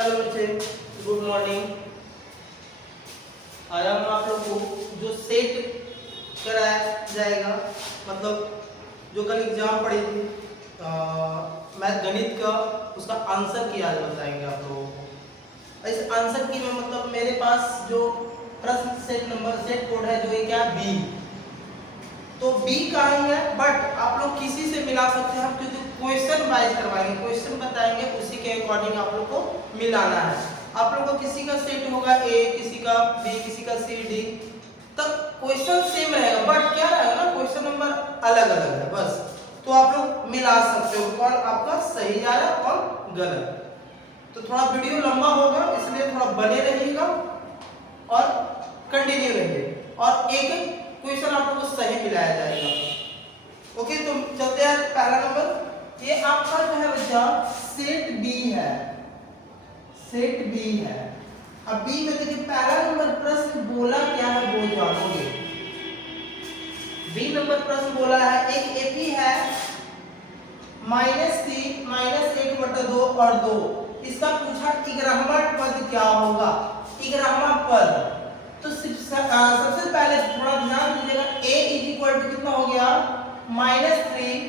Hello बच्चे, good morning. आज हम आप लोग को जो सेट कराया जाएगा, मतलब जो कल एग्जाम पड़ी थी मैथ गणित का, उसका आंसर की आज बताएंगे आप लोगों को। इस आंसर की में मतलब मेरे पास जो प्रश्न सेट नंबर सेट कोड है जो ये क्या बी, तो बी का ही है, बट आप लोग किसी से मिला सकते हैं क्योंकि क्वेश्चन वाइज करवाएंगे, क्वेश्चन बताएंगे, उसी के अकॉर्डिंग आप लोग को मिलाना है। आप लोग को किसी का सेट होगा ए, किसी का बी, किसी का सी डी, तब क्वेश्चन सेम रहेगा बट क्या रहेगा ना, क्वेश्चन नंबर अलग अलग है बस। तो आप लोग मिला सकते हो कौन आपका सही जा रहा है और गलत। तो थोड़ा वीडियो लंबा होगा इसलिए थोड़ा बने रहिएगा और कंटिन्यू रहिए, और एक एक क्वेश्चन आप लोग को सही मिलाया जाएगा। ओके, तो चलते हैं पहला नंबर। ये आपका जो है बच्चा सेट बी है, सेट बी है। अब बी में देखिए पहला नंबर प्रश्न बोला क्या है वो जानोगे। बी नंबर प्रश्न बोला है एक एपी है -3 -1/2 और 2। इसका पूछा इग्राह्य पद क्या होगा। इग्राह्य पद तो सबसे पहले थोड़ा ध्यान दीजिएगा, a = कितना हो गया -3,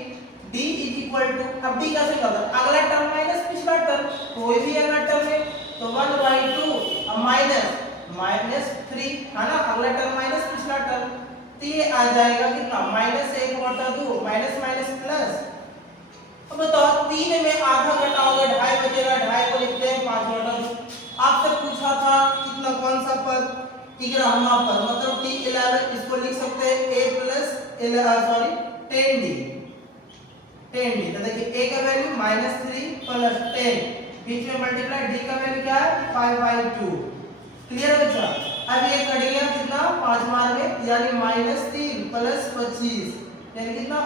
d = अब d कैसे निकालना, अगला टर्म माइनस पिछला टर्म, कोई भी अगला टर्म है तो 1/2 अब -3 है ना, अगला टर्म माइनस पिछला टर्म, तो ये आ जाएगा कितना -1/2 माइनस माइनस प्लस। अब बताओ 3 में आधा घटाओगे 2.5 बचेगा, 2.5 को लिखते हैं 5/2। आपसे पूछा था कितना कौन सा पद, इग्राह्य पद, मतलब t11, इसको लिख सकते हैं a प्लस 10d, 10d। तो देखिए a का वैल्यू -3 प्लस 10, बीच में मल्टीप्लाई, d का वैल्यू क्या है 5/2। क्लियर है बच्चा। अब ये कट गया कितना 5 मार में, यानी -3 प्लस 25 यानी कितना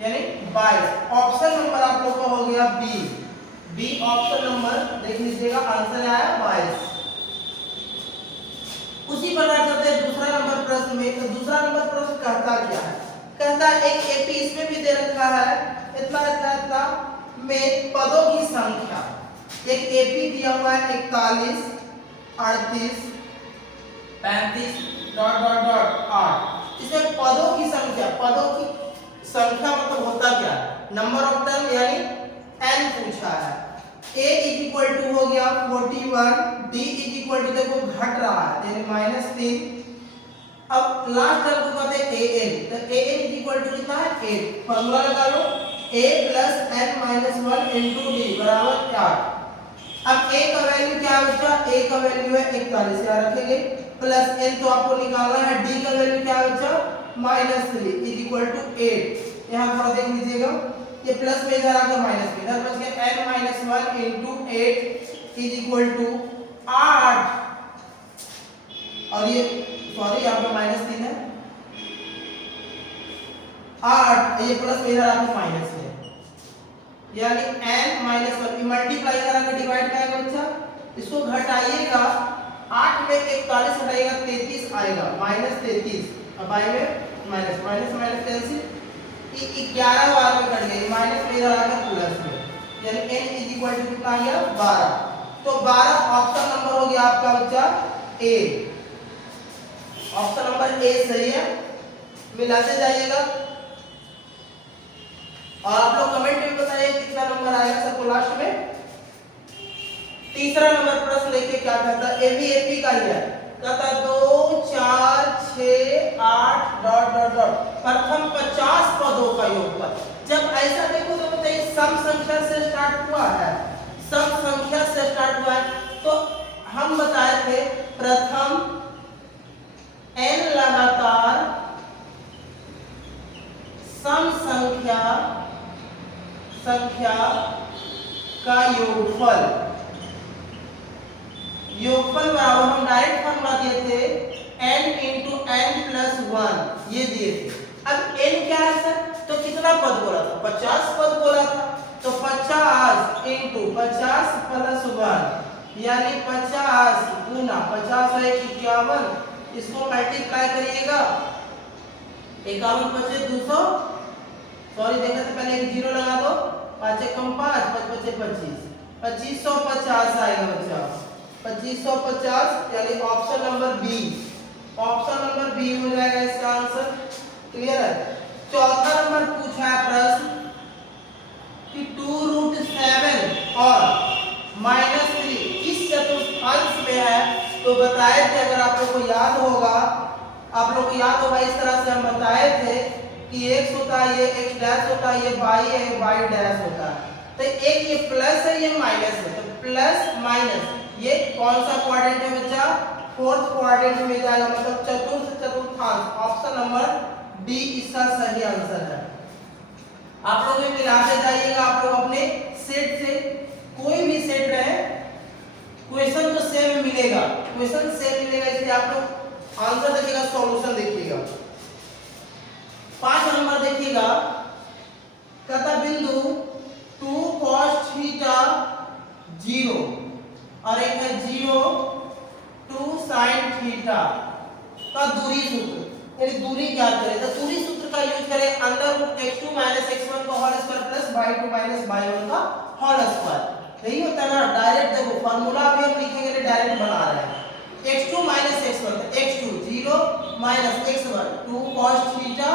यानी 22। ऑप्शन नंबर आप लोग का हो गया बी। बी ऑप्शन नंबर देख लीजिएगा, आंसर आया 22। उसी प्रकार चलते हैं दूसरा नंबर प्रश्न में। तो दूसरा नंबर प्रश्न कहता क्या है, कहता है एक एपी, इसमें भी दे रखा है इतना में पदों की संख्या। एक एपी दिया हुआ है 41, 38, 35 ... 8। इसमें पदों की संख्या, पदों की संख्या मतलब होता क्या, नंबर ऑफ टर्म यानी n पूछा है। a = हो गया 41, d = देखो घट रहा है यानी -3। अब लास्ट टर्म को कहते हैं an, तो an = कितना है 8। फार्मूला लगा लो, a + n - 1 * d = 8। अब a का वैल्यू क्या है बच्चा, a का वैल्यू है 41, यहाँ रखेंगे, प्लस n तो आपको निकालना है, d का वैल्यू क्या है बच्चा -3 = 8। यहाँ थोड़ा देख लीजिएगा, ये प्लस में इधर आकर माइनस में, इधर बच गया n - 1 * 8 = 8। और ये सॉरी यहाँ पे -3 है, 8, ये प्लस में इधर आकर माइनस है, यानी n - 1 मल्टीप्लाई करा के डिवाइड करेगा बच्चा, इसको घटाइएगा, 8 में 41 हटाइएगा 33 आएगा, -33। अब बाई में माइनस माइनस कैंसिल, 11 बार में कट गई, माइनस में इधर आकर प्लस में, यानी n = कितना आ गया 12। तो 12 ऑप्शन नंबर हो गया आपका बच्चा ए। ऑप्शन नंबर ए सही है, मिलाते जाइएगा और आप लोग कमेंट में बताइए कितना नंबर आएगा सबको लास्ट में। तीसरा नंबर प्रश्न देखिए क्या कहता है, एबी का ही है, कहता 2 4 6 8 ... प्रथम 50 पदों का योगफल। जब ऐसा देखो तो बताइए सम संख्या से स्टार्ट हुआ है, सम संख्या से स्टार्ट हुआ है, तो हम बताए थे प्रथम n लगातार सम संख्या का योगफल बराबर, हम डायरेक्ट फॉर्मूला दिए थे n × n + 1, ये दिए थे। अब n क्या है सर, तो कितना पद बोला था, 50 पद बोला था, तो 50 × 50 + 1 यानी 50 गुना 50 है 51, इसको मल्टीप्लाई करिएगा, 51 × 5 = 200, सॉरी देखा था पहले एक जीरो लगा दो, 5 × 5 = 25, 2550 आएगा बच्चा, 2550 यानी option number B, option number B हो जाएगा इसका आंसर। क्लियर है। चौथा नंबर पूछा है प्रश्न कि 2√7 और -3 किस चतुर्थांश में है। तो बताए थे, अगर आप लोग को याद होगा, आप लोग को याद होगा इस तरह से हम बताए थे कि x होता है, ये x डैश होता है, ये y है, ये y डैश होता है। तो एक ये प्लस है, ये माइनस है, तो प्लस माइनस ये कौन सा क्वाड्रेंट है बच्चा, फोर्थ क्वाड्रेंट में जाएगा, मतलब चतुर्थांश। ऑप्शन नंबर डी इसका सही आंसर है। आप लोग भी मिलाते जाइएगा, आप लोग अपने सेट से, कोई भी सेट रहे क्वेश्चन तो सेम मिलेगा, क्वेश्चन सेम मिलेगा, इसलिए आप लोग आंसर देखिएगा, सॉल्यूशन देखिएगा। 5 नंबर देखिएगा, कहता बिंदु 2 cos थीटा 0 और एक है 0 2 sin थीटा का दूरी सूत्र, यानी दूरी क्या करें, तो दूरी सूत्र का यूज करें √x2 - x1 का whole square plus y2 - y1 का होल स्क्वायर। यही होता है ना, डायरेक्ट देखो फार्मूला भी हम लिखेंगे, डायरेक्ट बना रहे हैं। x2 - x1 तो x2 0 - x1 2 cos थीटा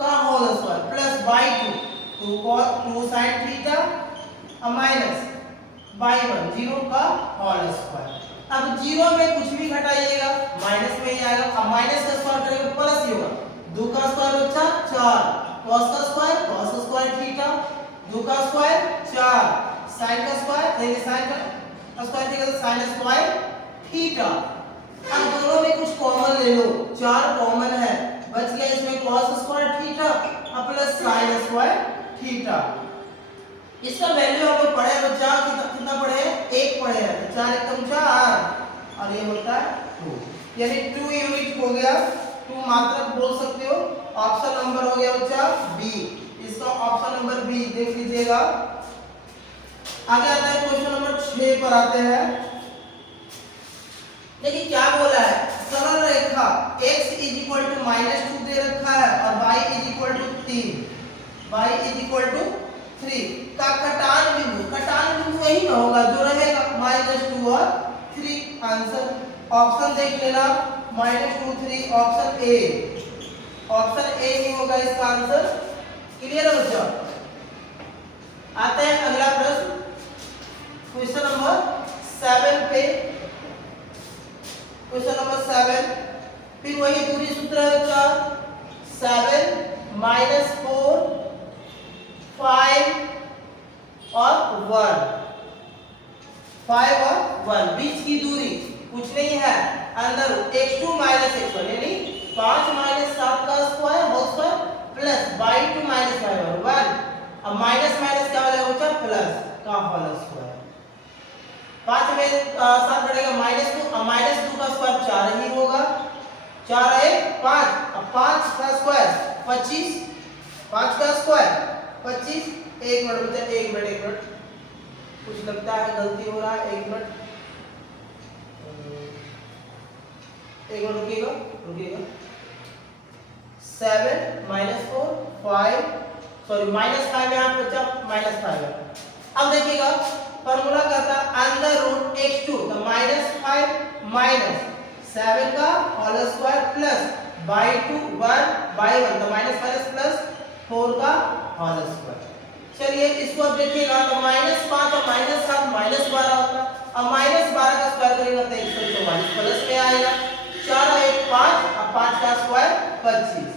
का whole square plus y2 2 sin theta और माइनस y1 0 का होल स्क्वायर। अब 0 में कुछ भी घटाइएगा माइनस में ही आएगा, अब माइनस का स्क्वायर करेंगे प्लस ही होगा, 2 का स्क्वायर बच्चा 4 cos का स्क्वायर थीटा, 2 का स्क्वायर 4 sin का स्क्वायर, यानी sin का स्क्वायर थीटा तो sin स्क्वायर थीटा। अब दोनों में कुछ कॉमन ले लो, 4 कॉमन है, बच गया इसमें cos स्क्वायर थीटा और प्लस sin स्क्वायर थीटा। इसका वैल्यू आप लोग पढ़े बच्चा, कितना पढ़े, 1 पढ़े हैं, तो 4 एकम 4 और ये होता है 2, यानी 2 यूनिट हो गया, 2 मात्रक बोल सकते हो। ऑप्शन नंबर हो गया बच्चा बी, इसका ऑप्शन नंबर बी देख लीजिएगा। आगे आता है क्वेश्चन नंबर 6 पर आते हैं। देखिए क्या बोला है, सरल रेखा x -2 दे रखा है और y 3, y 3 का कटान बिंदु यही ना होगा जो रहेगा -2 और 3। आंसर ऑप्शन देख लेना, -2 3 ऑप्शन ए ही होगा इसका आंसर। क्लियर है बच्चा। आते हैं अगला प्रश्न, क्वेश्चन नंबर 7 पे। क्वेश्चन नंबर 7, फिर वही दूरी सूत्र है बच्चा, 7 - 4 5 और 1, 5 और 1 बीच की दूरी कुछ नहीं है, अंदर x2 - x1 यानी 5 - 7 का square whole square plus y2 - y1 1, अब माइनस माइनस क्या हो जाएगा बच्चा, प्लस का होल स्क्वायर। 5 में 7 बढ़ेगा -2 और -2 का स्क्वायर 4 ही होगा, 4 है 5, अब 5 का स्क्वायर 25, 5 का स्क्वायर 25। 1 मिनट बच्चा, 1 मिनट, कुछ लगता है गलती हो रहा है, 1 मिनट, 1 मिनट रुकिएगा। 7 - 4 5, सॉरी -5 यहाँ पे बच्चा, -5 है। अब देखिएगा फॉर्मूला कहता √x2 तो -5 - 7 का whole square plus y2 1 y1 तो माइनस प्लस 4 का होल स्क्वायर। चलिए इसको अब देखिएगा तो -5 और -7 -12 होता है, अब -12 का स्क्वायर करेंगे तो 144 प्लस में आएगा, 4 और 1 5 और 5 का स्क्वायर 25,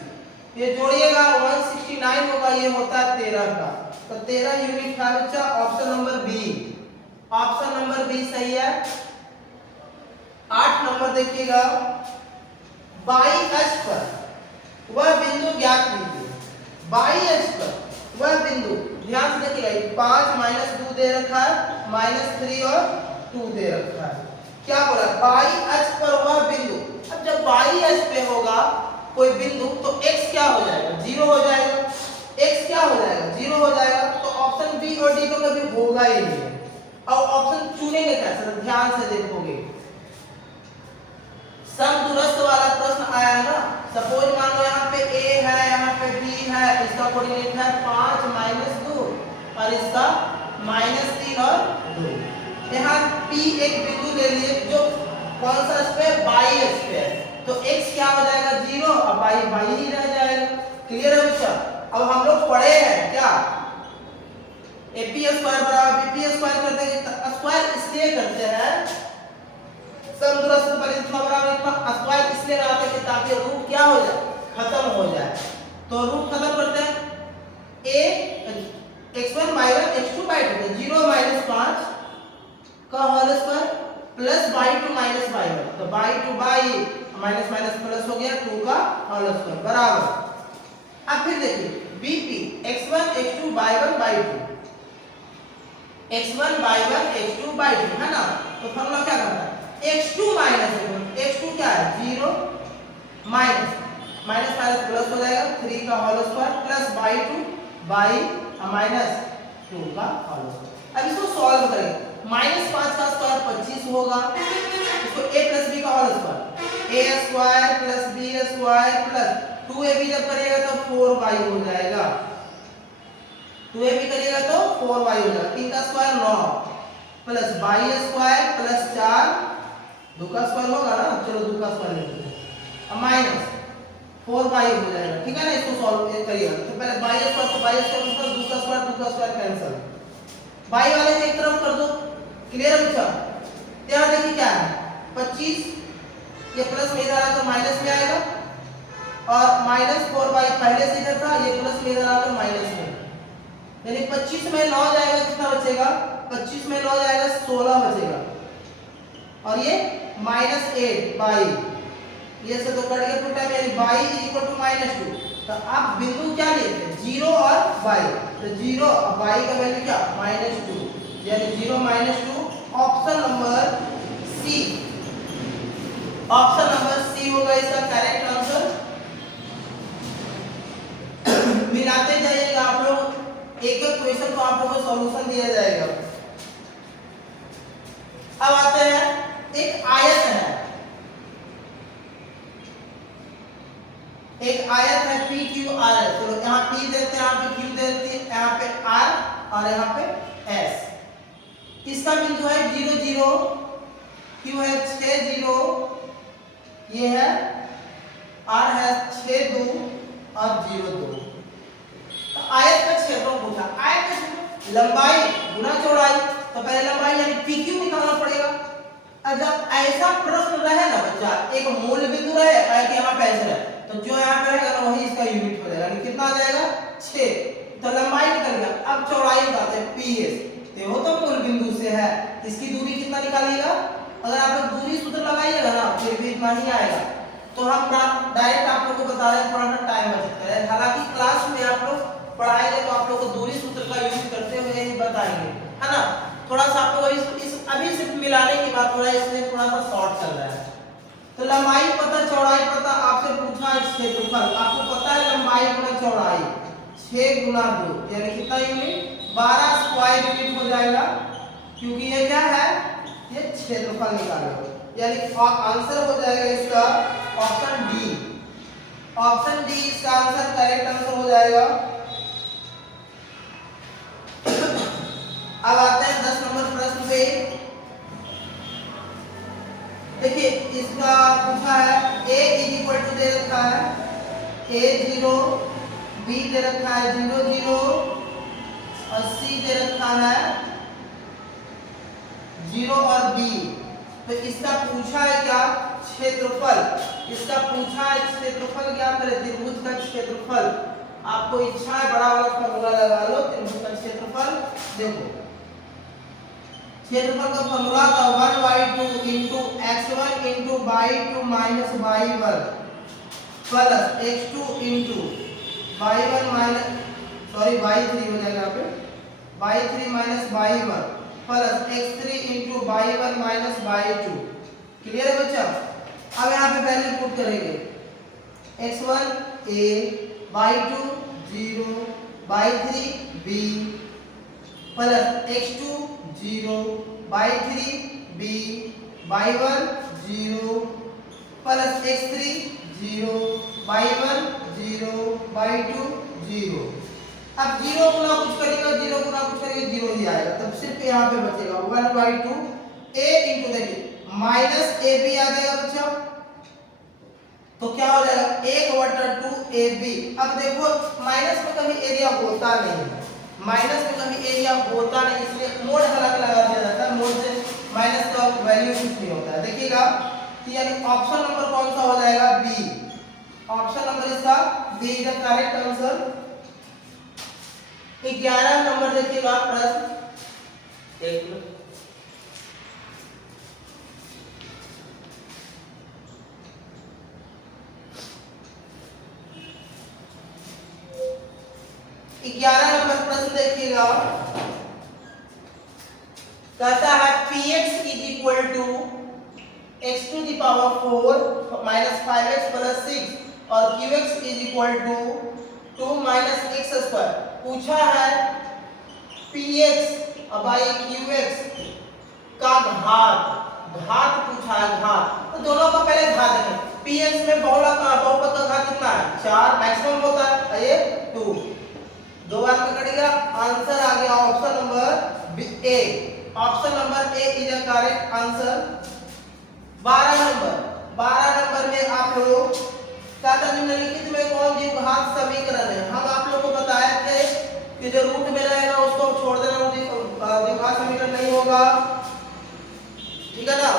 ये जोड़िएगा 169 होगा, ये होता है 13 का, तो 13 यूनिट था बच्चा। Option number B, option number B सही है। 8 नंबर देखिएगा, बाई अक्ष पर वह बिंदु ज्ञात कीजिए, बाई अक्ष पर वह बिंदु, ध्यान से देखिएगा 5 - 2 दे रखा है, -3 और 2 दे रखा है। क्या बोला, बाई अक्ष पर वह बिंदु। अब जब बाई अक्ष पे होगा कोई बिंदु तो x क्या हो जाएगा, 0 हो जाएगा, x क्या हो जाएगा, 0 हो जाएगा, तो ऑप्शन बी और डी तो कभी होगा ही नहीं। और ऑप्शन चुनेंगे कैसे, तो ध्यान से देखोगे, समदूरस्थ वाला प्रश्न आया है ना, सपोज मान लो यहाँ पे a है, यहाँ पे b है, इसका कोऑर्डिनेट है 5 - 2 और इसका -3 और 2। यहाँ P एक बिंदु ले लिए जो कौन सा स्क्वायर, बाई स्क्वायर, तो x क्या हो जाएगा 0 और बाई बाई ही रह जाएगा। क्लियर है बच्चा? अब हम लोग पढ़े हैं क्या, AP स्क्वायर बराबर BP स्क्वायर करते हैं। स्क्वायर इसलिए करते हैं, समदूरस्थ पर इतना बराबर इतना, स्क्वायर इसलिए लगाते हैं ताकि रूट क्या हो जाए, खत्म हो जाए। तो रूट खत्म करते हैं, a x1 y1 x2 y2, 0 -5 का whole square plus y2 -y1, तो y2 by minus minus plus हो गया 2 का होल स्क्वायर बराबर। अब फिर देखिए BP x1 x2 y1 y2, x1 y1 x2 y2 है ना, तो फॉर्मूला क्या करता है x2 - x2 क्या है 0 माइनस माइनस माइनस प्लस हो जाएगा 3 का whole square plus y2 by minus 2 का होल स्क्वायर। अब इसको सॉल्व करेंगे, -5 का स्क्वायर 25 होगा, इसको a प्लस b का whole square, a square plus b square plus 2ab जब करिएगा तो 4y हो जाएगा, 2ab करिएगा तो 4y हो जाएगा, 3 का square 9 plus y square plus 4, 2 का स्क्वायर होगा ना, चलो 2 का स्क्वायर लेते हैं, अब माइनस 4y हो जाएगा। ठीक है ना, इसको सॉल्व करिएगा तो पहले y स्क्वायर तो y स्क्वायर प्लस 2 का स्क्वायर कैंसिल, y वाले को एक तरफ कर दो। क्लियर है बच्चा? यहाँ देखिए क्या है 25, ये प्लस में इधर आया तो माइनस में आएगा, और -4y पहले से इधर था, ये प्लस में इधर आया तो माइनस में, यानी 25 में 9 जाएगा, कितना बचेगा 25 में 9 जाएगा 16 बचेगा, और ये -8 बाई, ये से तो कट गया टू टाइम, यानी y = -2। तो आप बिंदु क्या लेते हैं 0 और y, तो 0 और y का वैल्यू क्या -2, यानी 0 -2, option number C, option number C होगा इसका करेक्ट आंसर। मिलाते जाइएगा आप लोग, एक एक क्वेश्चन को आप लोगों को सॉल्यूशन दिया जाएगा। अब आते हैं, एक आयत है, एक आयत है PQR, चलो यहाँ P देते हैं, यहाँ पे Q देते हैं, यहाँ पे R और यहाँ पे S। इसका बिंदु है 0 0, Q है 6 0, ये है R है 6 2 और 0 2। तो आयत का क्षेत्रफल पूछा, आयत का क्षेत्रफल लंबाई गुना चौड़ाई, तो पहले लंबाई यानी PQ निकालना पड़ेगा। और जब ऐसा प्रश्न रहे ना बच्चा, एक मूल बिंदु रहे और यहाँ पे ऐसे रहे, तो जो यहाँ पे रहेगा ना वही इसका यूनिट हो जाएगा, यानी कितना आ जाएगा 6, तो लंबाई निकल गया। अब चौड़ाई बताते हैं PS, तो वो तो मूल बिंदु से है, इसकी दूरी कितना निकालिएगा, अगर आप लोग दूरी सूत्र लगाइएगा ना फिर भी इतना ही आएगा। तो हम डायरेक्ट आप लोग को बता रहे हैं, थोड़ा सा टाइम बचता है, हालांकि क्लास में आप लोग पढ़ाएंगे तो आप लोग को दूरी सूत्र का यूज करते हुए ही बताएंगे, है ना। थोड़ा सा आप लोग इस अभी सिर्फ मिलाने की बात हो रहा है, इसलिए थोड़ा सा शॉर्ट चल रहा है। तो लंबाई पता, चौड़ाई पता, आपसे पूछा है क्षेत्रफल, आपको पता है लंबाई गुना चौड़ाई 6 गुना 2, यानी कितना यूनिट 12 स्क्वायर यूनिट हो जाएगा, क्योंकि ये क्या है, ये क्षेत्रफल निकालो, यानी आंसर हो जाएगा इसका ऑप्शन डी, ऑप्शन डी इसका आंसर करेक्ट आंसर हो जाएगा। अब आते हैं 10 नंबर प्रश्न पे। देखिए इसका पूछा है a = दे रखा है a0, b दे रखा है 0 0 और c दे रखा है 0 और b। तो इसका पूछा है क्या क्षेत्रफल, इसका पूछा है क्षेत्रफल क्या करें, त्रिभुज का क्षेत्रफल। आपको इच्छा है बड़ा वाला फॉर्मूला लगा लो, त्रिभुज का क्षेत्रफल। देखो क्षेत्रफल का फॉर्मूला था 1/2 * x1 * y2 - y1 plus x2 * y1 y3 हो जाएगा, यहाँ पे y3 - y1 plus x3 * y1 - y2। Clear है बच्चा? अब यहाँ पे वैल्यू पुट करेंगे, x1 a, y2 0, y3 b plus x2 0, y3 b, y1 0 plus x3 0, y1 0, y2 0। अब जीरो गुना कुछ करिएगा, जीरो गुना कुछ करिएगा, जीरो ही आएगा, तब सिर्फ यहाँ पे बचेगा 1/2 a इंटू देखिए माइनस ए बी आ जाएगा बच्चा, तो क्या हो जाएगा 1/2 ए बी। अब देखो माइनस में कभी एरिया होता नहीं है, माइनस में कभी एरिया होता नहीं, इसलिए मोड अलग लगा दिया जाता है, मोड से माइनस का वैल्यू कुछ नहीं होता है। देखिएगा तो यानी ऑप्शन नंबर कौन सा हो जाएगा, बी। ऑप्शन नंबर इसका B is the correct answer. 11 number देखिएगा प्रश्न, एक मिनट, ग्यारह नंबर प्रश्न देखिएगा, कहता है px is equal to x to the power 4 minus 5x plus 6 और qx is equal to 2 minus x square. पूछा है px अब आइए qx का घात पूछा है, घात, तो दोनों का पहले घात देखें। px में बहुपद का घात कितना है, 4 मैक्सिमम होता है, ये 2, दो बार में कटेगा, आंसर आ गया option number A. Option number A is the correct answer. 12 number में आप लोग कहता निम्नलिखित में कौन द्विघात समीकरण है। हम आप लोग को बताए थे कि जो रूट में रहेगा उसको छोड़ देना, द्विघात समीकरण नहीं होगा, ठीक है ना।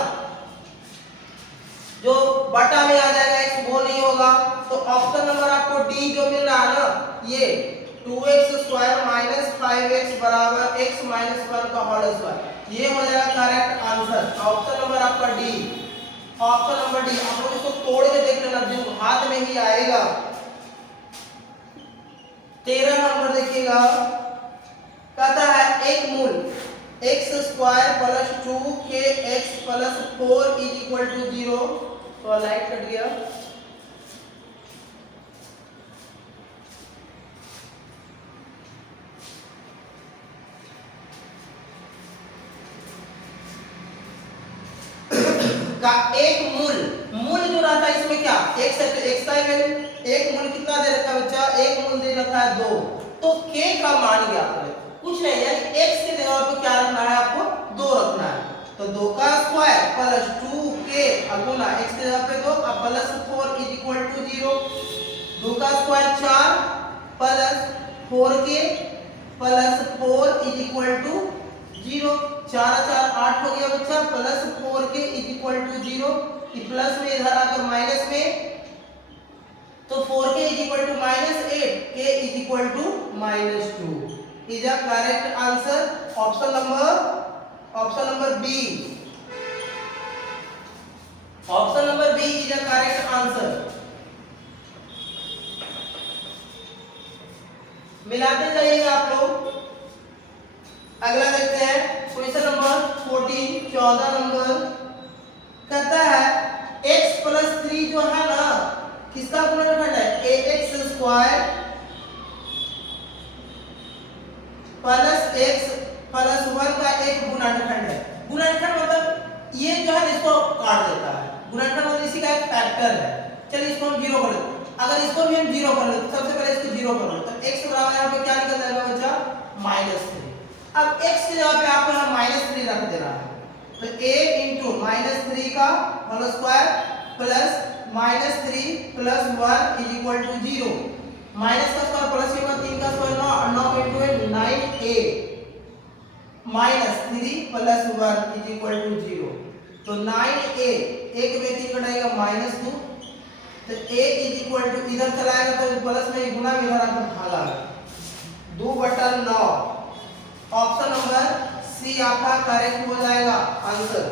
जो बटा में आ जाएगा x वो नहीं होगा, तो ऑप्शन नंबर आपको डी जो मिल रहा है ना, ये 2x स्क्वायर माइनस 5x बराबर x माइनस 1 का होल स्क्वायर, ये हो जाएगा करेक्ट आंसर। ऑप्शन नंबर आपका डी, ऑप्शन नंबर डी। आप लोग इसको तोड़ के देख लेना, जो हाथ में ही आएगा। 13 नंबर देखिएगा, कहता है एक मूल x square plus 2kx plus 4 is equal to 0, तो लाइट कट गया। का एक मूल जो रहता है इसमें क्या x है, तो x का वैल्यू, एक मूल कितना दे रखा है बच्चा, एक मूल दे रखा है 2, तो k का मान क्या करें, कुछ नहीं, यानी x के जगह पे क्या रखना है, आपको 2 रखना है, तो 2 का स्क्वायर प्लस 2k गुना x के जगह पे 2 और प्लस 4 इज इक्वल टू 0, 2 का square 4 plus 4k plus 4 is equal to 0, 4 4 8 हो गया बच्चा, plus 4k is equal to 0, plus में इधर आकर माइनस में, तो 4k is equal to minus 8, k is equal to minus 2 is the correct answer. Option number B, option number B is the correct answer. मिलाते जाइएगा आप लोग। अगला देखते हैं क्वेश्चन नंबर 14 नंबर, कहता है x प्लस 3 जो है ना, किसका गुणनखंड है, ax square plus x plus 1 का एक गुणनखंड है। गुणनखंड मतलब ये जो है इसको काट देता है, गुणनखंड मतलब इसी का एक फैक्टर है। चलिए इसको हम 0 कर लेते, अगर इसको भी हम 0 कर लेते, सबसे पहले इसको 0 कर लो, तो x बराबर यहाँ पे क्या निकल जाएगा बच्चा, -3। अब x की जगह पे आपको यहाँ -3 रख देना है, तो a इंटू -3 का whole square plus -3 plus 1 is equal to 0, minus का स्क्वायर प्लस के बाद 3 का square 9 into 9a -3 plus 1 is equal to 0, तो 9a, एक में 3 कटाएगा -2, तो a इज इक्वल टू इधर चलाएगा तो प्लस में गुना में इधर आकर भागा 2/9। ऑप्शन नंबर सी आपका करेक्ट हो जाएगा आंसर।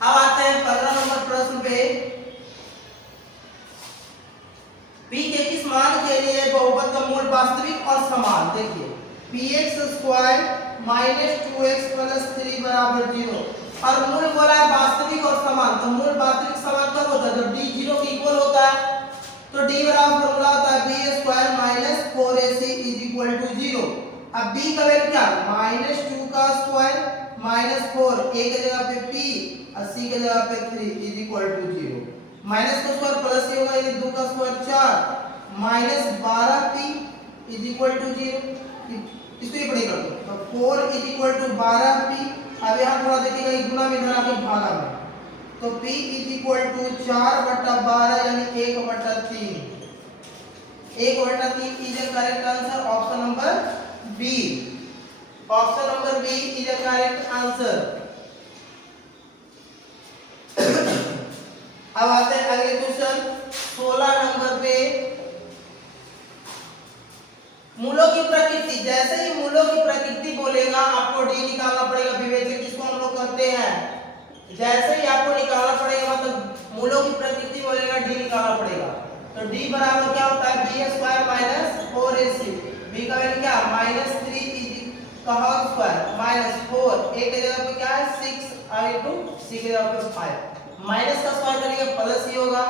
अब आते हैं 15 नंबर प्रश्न पे। p के किस मान के लिए बहुपद का मूल वास्तविक और समान, देखिए px square minus 2x plus 3 बराबर 0, और मूल बोला है वास्तविक और समान, तो मूल वास्तविक समान कब होता है, जब d 0 के इक्वल होता है, तो d बराबर फॉर्मूला होता है b square minus 4ac is equal to 0। अब b का वैल्यू क्या, -2 का स्क्वायर -4, a के जगह पे p और c के जगह पे 3 इज इक्वल टू 0। माइनस का स्क्वायर प्लस ही होगा, ये 2 का square 4 minus 12p is equal to 0। इसको ये पढ़ी कर दो, तो 4 इज इक्वल टू 12p। अब यहाँ थोड़ा देखिएगा, एक गुना में इधर आके भागा में, तो p इज इक्वल टू 4/12 यानी 1/3। 1/3 is the correct answer, option number B. Option number B is the correct answer. अब आते हैं अगले क्वेश्चन 16 नंबर पे। मूलों की प्रकृति, जैसे ही मूलों की प्रकृति बोलेगा आपको डी निकालना पड़ेगा। विवेचक किसको हम लोग कहते हैं, जैसे ही आपको निकालना पड़ेगा, मतलब मूलों की प्रकृति बोलेगा डी निकालना पड़ेगा। तो डी बराबर क्या होता है, B square minus 4ac। B का वैल्यू क्या, -3 का होल स्क्वायर माइनस 4, ए के जगह पे क्या है 6 और इनटू सी के जगह पे 5। माइनस का स्क्वायर करेंगे प्लस ही होगा,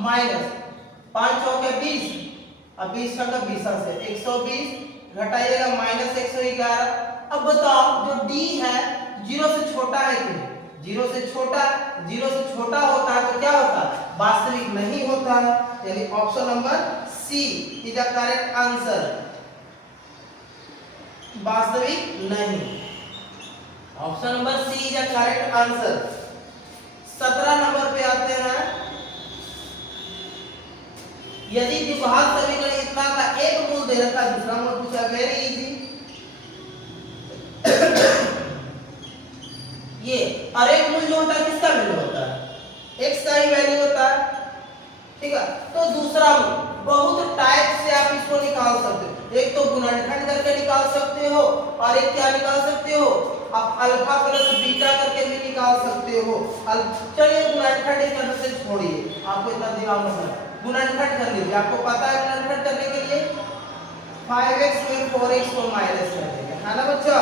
माइनस 5 चौके 20, अब 20 का 20 से 120 घटाइएगा माइनस 111। अब बताओ जो डी है 0 से छोटा है कि नहीं, 0 से छोटा होता है तो क्या होता है, वास्तविक नहीं होता है, यानी option number C is the correct answer, वास्तविक नहीं। Option number C is the correct answer. 17 number पे आते हैं। यदि द्विघात समीकरण इतना का एक मूल दे रखा है, दूसरा मूल पूछा, वेरी इजी। ये और एक मूल जो होता है किसका वैल्यू होता है, x का ही वैल्यू होता है, ठीक है। तो दूसरा मूल बहुत टाइप से आप इसको निकाल सकते हो। एक तो गुणनखंड करके निकाल सकते हो, और एक क्या निकाल सकते हो, आप अल्फा प्लस बीटा करके भी निकाल सकते हो। चलिए गुणनखंड इस तरह से छोड़िए, आपको इतना दिमाग मत लगाइए, गुणनखंड कर लीजिए। आपको पता है गुणनखंड करने के लिए 5x में 4x को माइनस कर देंगे, है ना बच्चा,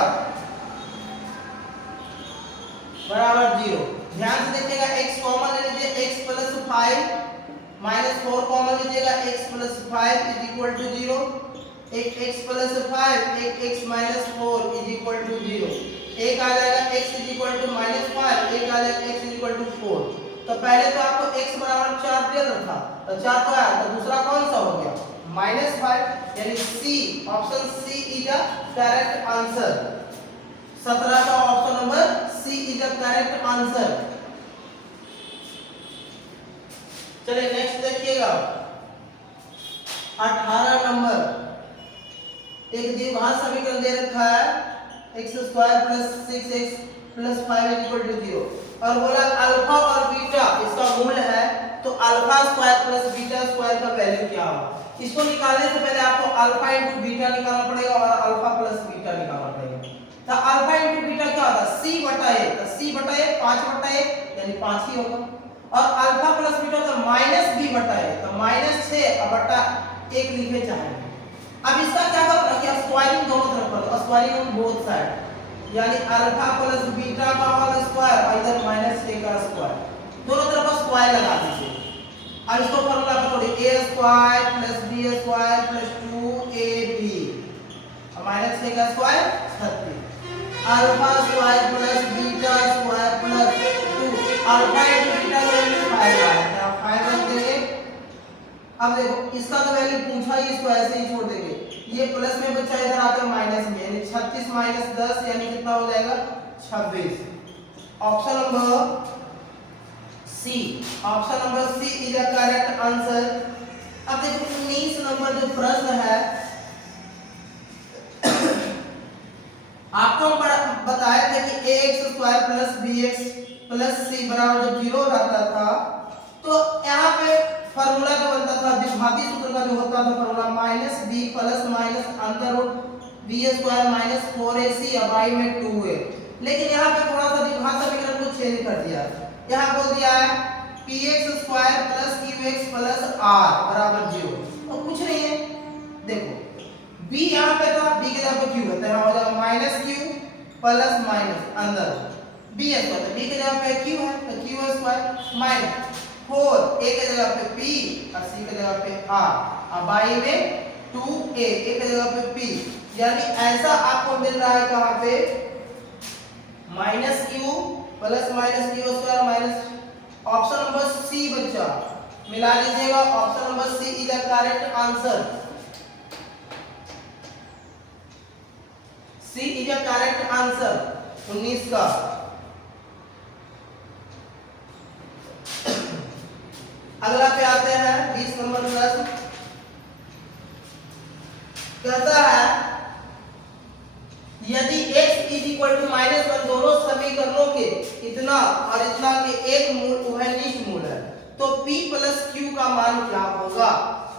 बराबर 0। ध्यान से देखिएगा, x कॉमन ले लीजिए, x प्लस 5 माइनस 4 कॉमन लीजिएगा, x plus 5 is equal to 0। एक x प्लस 5, एक x minus 4 is equal to 0। एक आ जाएगा x इज इक्वल टू -5, एक आ जाएगा x इज इक्वल टू 4। तो पहले तो आपको x बराबर 4 दे रखा, तो 4 तो आया, तो दूसरा कौन सा हो गया, -5, यानी C, option C is the correct answer. 17 का option number C is the correct answer. चलिए नेक्स्ट देखिएगा 18 नंबर। एक द्विघात समीकरण दे रखा है, x² + 6x + 5 = 0, और बोला अल्फा और बीटा इसका मूल है, तो alpha square plus beta square का वैल्यू क्या होगा। इसको निकालने से पहले आपको अल्फा इंटू बीटा निकालना पड़ेगा और अल्फा प्लस बीटा निकालना पड़ेगा। तो अल्फा इंटू बीटा क्या होगा, c बटा a, तो c बटा a 5/1 यानी 5 ही होगा, और अल्फा प्लस बीटा का -b बटा a, तो -6/1 लिखे चाहेंगे। अब इसका क्या करना है, स्क्वायरिंग दोनों तरफ कर दो, स्क्वायरिंग ऑन बोथ साइड, यानी अल्फा प्लस बीटा का होल स्क्वायर और इधर -6 का स्क्वायर, दोनों तरफ स्क्वायर लगा दीजिए। अब इसको फार्मूला पर थोड़ी a² + b² + 2ab -6 का square 36, alpha square plus beta square plus 2, alpha into beta का वैल्यू 5 आया, आप 5 रख देंगे। अब देखो इसका तो वैल्यू पूछा ही, इसको ऐसे ही छोड़ देंगे, ये प्लस में बचा, इधर आकर माइनस में, यानी 36 - 10 यानी कितना हो जाएगा 26। Option number C, option number C is the correct answer. अब देखो 19 नंबर जो प्रश्न है, आपको बताया था कि ax² + bx + c बराबर जब 0 रहता था, तो यहाँ पे फार्मूला जो बनता था, द्विघाती सूत्र का जो होता था फार्मूला -b + -√b² - 4ac अब i में 2a। लेकिन यहाँ पे थोड़ा सा द्विघात समीकरण को चेंज कर दिया, यहाँ बोल दिया है px² + qx + r बराबर 0, तो कुछ नहीं है। देखो b यहाँ पे था, b के जगह पे q है, तो यहाँ हो जाएगा -q + अंदर b है, तो b के जगह पे q है, तो q² माइनस 4 a के जगह पे p और c के जगह पे r, अब i में 2a, a के जगह पे p, यानी ऐसा आपको मिल रहा है कहां पे -q + -q² - ऑप्शन नंबर सी बच्चा मिला लीजिएगा, option number C is the correct answer. C is the correct answer 19 का। अगला पे आते हैं 20 नंबर प्रश्न। कहता है यदि x इज इक्वल टू -1 दोनों समीकरणों के इतना और इतना के एक मूल उभयनिष्ठ मूल है तो p प्लस q का मान क्या होगा?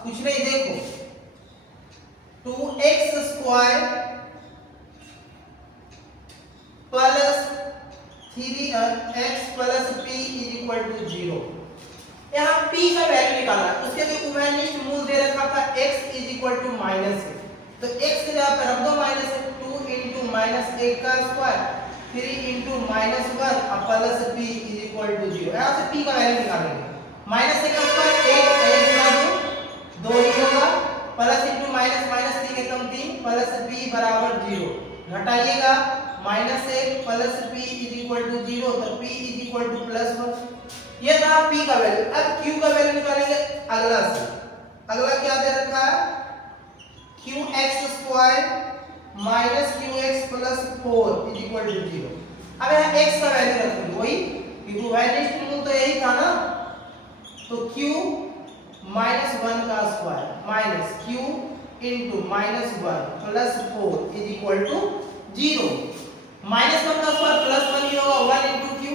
कुछ नहीं, देखो 2x square plus 3x plus p is equal to 0। यहाँ p का वैल्यू निकालना है, उसके लिए उभयनिष्ठ मूल दे रखा था x is equal to minus है, तो x के जगह पर रख दो माइनस है, 2 इंटू माइनस 1 का स्क्वायर 3 इंटू माइनस 1 और plus p is equal to 0। यहाँ से p का वैल्यू निकालेंगे, माइनस 1 का स्क्वायर 1 गुना 2 ही होगा, प्लस इंटू माइनस माइनस 3 एकम 3 प्लस p बराबर 0, घटाइएगा minus 1 plus p is equal to 0, तो p is equal to plus 1। ये था p का वैल्यू। अब q का वैल्यू निकालेंगे अगला से। अगला क्या दे रखा है? qx square minus qx plus 4 is equal to 0। अब यहाँ x का वैल्यू रखेंगे वही, क्योंकि उभयनिष्ठ मूल तो यही था ना, तो q माइनस 1 का square minus q into minus 1 plus 4 is equal to 0। Minus 1 का स्क्वायर प्लस 1 ही होगा, 1 into q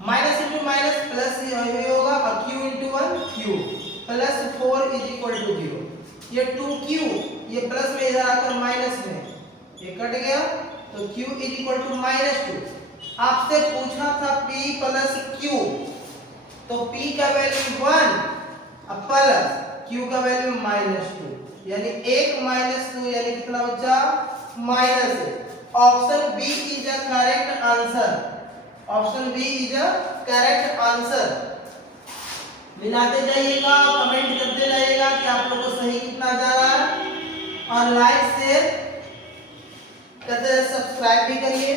minus into minus plus ये होगा और q into 1 q plus 4 is equal to 0। ये 2q ये प्लस में इधर आकर माइनस में ये कट गया, तो q इज इक्वल टू -2। आपसे पूछा था p प्लस q, तो p का वैल्यू 1 और प्लस q का वैल्यू -2, यानी 1 -2 यानी कितना बचा? Minus. Option B is the correct answer. Option B is the correct answer. मिलाते जाइएगा, कमेंट करते जाइएगा कि आप लोगों को सही कितना जा रहा है, और लाइक शेयर करते हैं, सब्सक्राइब भी करिए।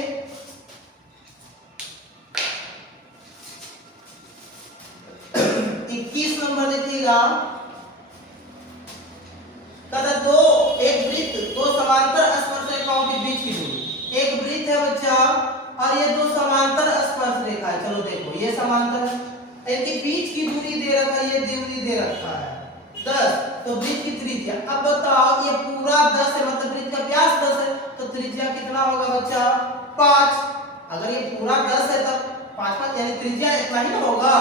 नंबर देखिएगा, एक वृत्त दो समांतर स्पर्शरेखाओं के बीच की दूरी। एक वृत्त है बच्चा और ये दो समांतर स्पर्श रेखा है। चलो देखो, ये समांतर है, इनके बीच की दूरी दे रखा है, ये दूरी दे रखा है 10, तो वृत्त की त्रिज्या। अब बताओ, ये पूरा 10 है, मतलब वृत्त का व्यास 10 है, तो त्रिज्या कितना होगा बच्चा? 5। अगर ये पूरा 10 है तब 5 5 यानी त्रिज्या इतना ही ना होगा,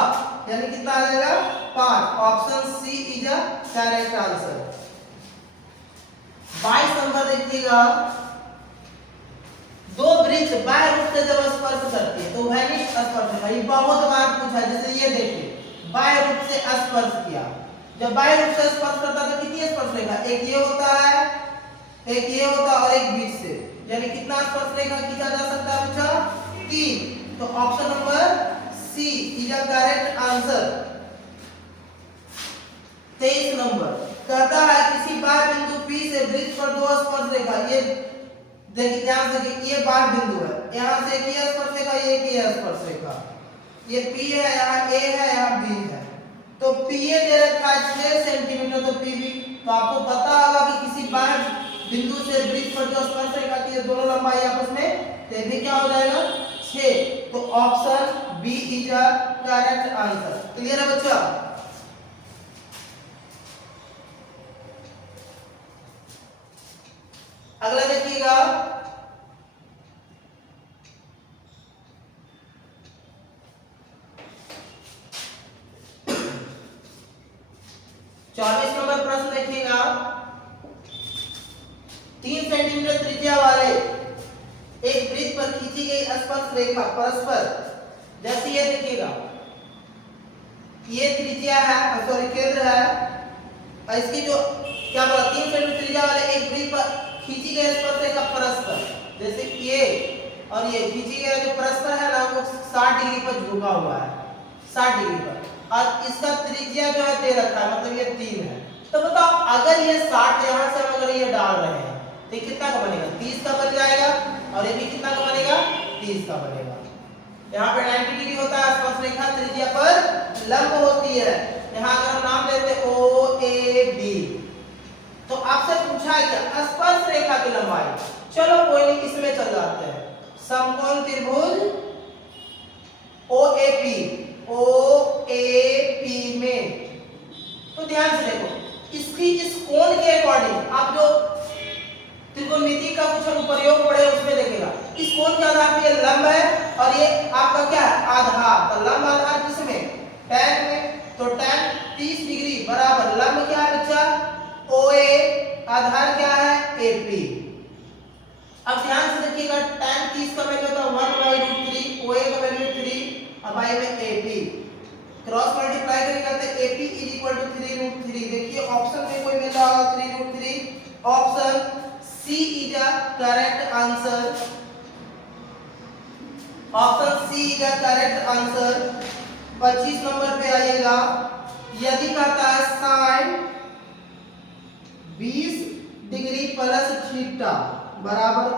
यानी कितना आ जाएगा? 5। Option C is the correct answer. 22 number देखिएगा, दो वृत्त बाह्य रूप से जब स्पर्श करती है तो उभयनिष्ठ स्पर्श है। ये बहुत बार पूछा, जैसे ये देखिए बाह्य रूप से स्पर्श किया, जब बाह्य रूप से स्पर्श करता है तो कितनी स्पर्श रेखा? एक ये होता है, एक ये होता है और एक बीच से, यानी कितना स्पर्श रेखा खींचा जा सकता है बच्चा? 3। तो option number C is the correct answer. 23 number कहता है किसी बाह्य बिंदु P से वृत्त पर दो स्पर्श रेखा, ये देखिए ध्यान से, ये बाह्य बिंदु है, यहाँ से एक ये स्पर्श रेखा, एक ये स्पर्श रेखा, ये P है, यहाँ A है, यहाँ B है, तो PA दे रखा है 6 सेंटीमीटर, तो PB। तो आपको पता होगा कि किसी बाह्य बिंदु से वृत्त पर जो स्पर्श रेखा की दोनों लंबाई आपस में, तो भी क्या हो जाएगा? 6। तो option B is the correct answer. Clear है बच्चा? अगला देखिएगा, चौबीस नंबर प्रश्न देखिएगा, 3 सेंटीमीटर त्रिज्या वाले एक वृत्त पर खींची गई स्पर्श रेखा परस्पर, जैसे ये देखिएगा, ये त्रिज्या है, सॉरी केंद्र है, और इसकी जो क्या बोला, 3 सेंटीमीटर त्रिज्या वाले एक वृत्त पर खींची गई स्पर्श रेखा परस्पर, जैसे ये और ये खींची गई जो परस्पर है ना, वो 60 डिग्री पर झुका हुआ है, 60 डिग्री पर, और इसका त्रिज्या जो है दे रखा है, मतलब ये 3 है। तो बताओ अगर ये 60 यहाँ से हम अगर ये डाल रहे हैं तो कितना का बनेगा? 30 का बन जाएगा, और ये भी कितना का बनेगा? 30 का बनेगा। यहाँ पे 90 डिग्री होता है, स्पर्शरेखा त्रिज्या पर लंब होती है। यहाँ अगर हम नाम लेते ओ ए बी, तो आपसे पूछा है क्या स्पर्श रेखा की लंबाई। चलो कोई नहीं, इसमें चल जाते हैं। समकोण त्रिभुज OAP, OAP में तो ध्यान से देखो, इसकी इस कोण के अकॉर्डिंग आप जो त्रिकोणमिति का कुछ हम प्रयोग पढ़े उसमें देखेगा, इस कोण के आधार पर ये लंब है और ये आपका क्या है आधार। तो लंब आधार किसमें, tan में, तो tan 30 डिग्री बराबर लंब क्या है बच्चा OA, आधार क्या है AP। अब ध्यान से देखिएगा, tan 30 का वैल्यू होता है 1/√3, OA का वैल्यू 3 और बाई में AP, क्रॉस मल्टीप्लाई करेंगे तो AP = 3√3। देखिए ऑप्शन में कोई मिला 3√3, option C is a correct answer, option C is a correct answer। 25 number पे आइएगा, यदि कहता है sin 20 डिग्री प्लस थीटा बराबर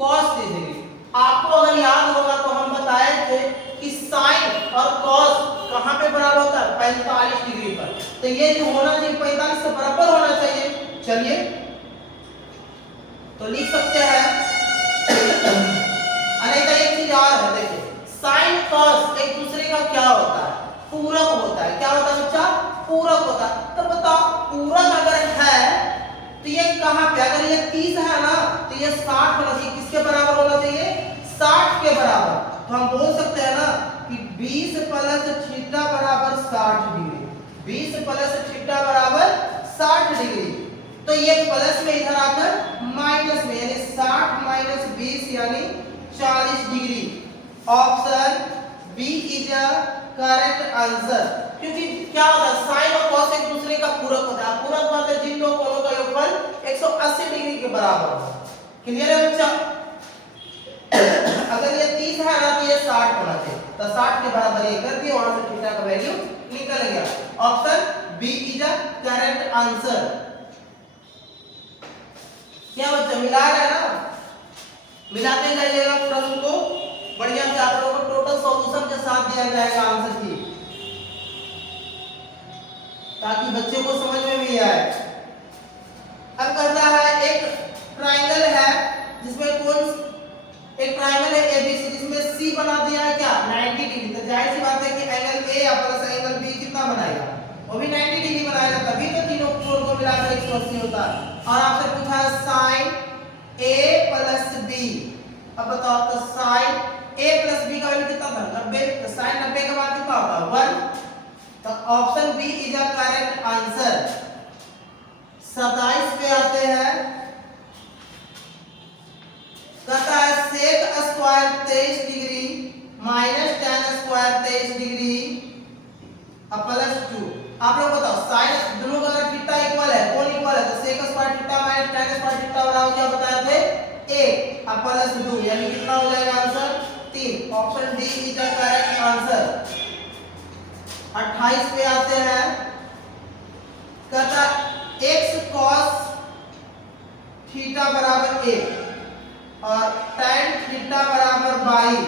cos 30 डिग्री। आपको अगर याद होगा तो हम बताए थे कि sin और cos कहां पे बराबर होता है 45 डिग्री पर, तो ये जो होना चाहिए 45 से बराबर होना चाहिए। चलिए तो लिख सकते हैं। अनेक एक चीज और है, देखिए sin cos एक दूसरे का क्या होता है पूरक होता है। क्या होता है बच्चा पूरक होता है। तो बताओ पूरक अगर है तो ये कहां पे, अगर ये 30 है ना तो ये 60 होना चाहिए। किसके बराबर होना चाहिए 60 के बराबर। तो हम बोल सकते हैं ना कि 20 प्लस थीटा बराबर 60 डिग्री, 20 प्लस थीटा बराबर 60 डिग्री। तो ये प्लस में इधर आकर माइनस में, यानी 60 माइनस 20 यानी 40 degree. Option B is a correct answer. क्योंकि क्या होता है साइन और कॉस एक दूसरे का पूरक होता है। पूरक मतलब जिन दो कोणों का योगफल 180 डिग्री के बराबर हो। क्लियर है बच्चा। अगर ये 30 है ना तो ये 60 होना चाहिए, तो 60 के बराबर ये कर दिया, वहां से थीटा का वैल्यू निकल गया। Option B is a correct answer. क्या बच्चा मिला है ना, मिलाते जाइएगा प्रश्न को बढ़िया से। आप लोगों को टोटल सॉल्यूशन के साथ दिया जाएगा आंसर की, ताकि बच्चे को समझ में भी आए। अब कहता है एक ट्रायंगल है जिसमें कौन एक ट्रायंगल है ABC जिसमें C बना दिया है क्या 90 डिग्री। तो जाहिर सी बात है कि angle A plus angle B कितना बनाएगा, वो भी 90 डिग्री बनाएगा, तभी तो तीनों कोण को मिलाकर 180 होता है। और आपसे पूछा है sin A प्लस B। अब बताओ तो sin A प्लस B का वैल्यू कितना था 90, तो sin 90 के बाद कितना होता है 1। तो option B is a correct answer. 27 पे आते हैं। कहता है sec square 23 degree minus tan square 23 degree अब प्लस 2। आप लोग बताओ sin दोनों का थीटा इक्वल है, कौन इक्वल है, तो sec square theta minus tan square theta बराबर क्या बताए थे 1 अब प्लस 2, यानी कितना हो जाएगा answer 3। Option D is the correct answer. 28 पे आते हैं। कहता x cos थीटा बराबर 1 और tan थीटा बराबर 22,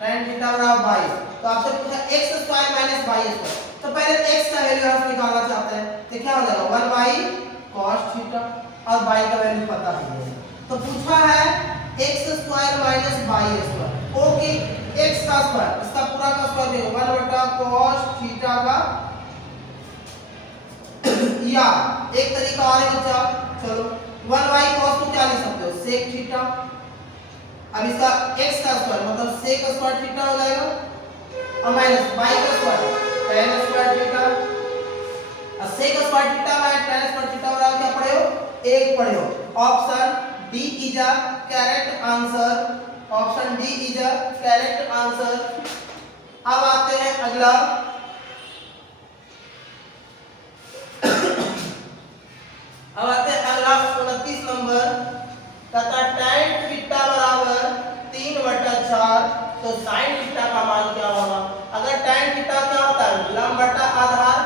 tan थीटा बराबर 22। तो आपसे पूछा x स्क्वायर माइनस 22 स्क्वायर, तो पहले x का वैल्यू हम निकालना चाहते हैं, तो क्या हो जाएगा 1 cos थीटा और 22 का वैल्यू पता है। तो पूछा है x square minus 22 square. Okay x का स्क्वायर, इसका पूरा का स्क्वायर देखो 1 cos थीटा का, या एक तरीका और है बच्चा, चलो 1y cos को क्या लिख सकते हो sec थीटा। अब इसका x का स्क्वायर मतलब sec स्क्वायर थीटा हो जाएगा और माइनस y का स्क्वायर tan स्क्वायर थीटा। और sec square theta minus tan square theta बराबर क्या पढ़े हो 1 पढ़े हो। Option D is a correct answer. Option D is a correct answer. अब आते हैं अगला। अब आते हैं अगला 29 नंबर। कहता tan थीटा बराबर 3/4, तो sin थीटा का मान क्या होगा। अगर tan थीटा क्या होता है लंब बटा आधार,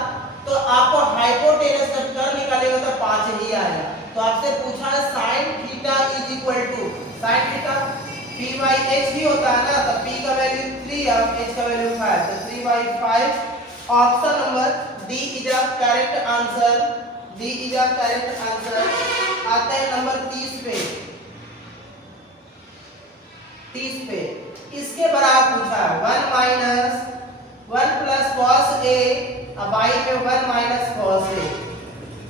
तो आपको हाइपोटेनस जब कर निकालेगा तो 5 ही आएगा। तो आपसे पूछा है sin theta is equal to sin theta p/2 3/h ही होता है ना, तो p का वैल्यू 3 और h का वैल्यू 5, तो 3/5 option number D is a correct answer. D is a correct answer. आते हैं नंबर 30 पे। 30 पे इसके बराबर पूछा है 1 माइनस 1 प्लस कॉस ए, अब आई में 1 माइनस कॉस ए।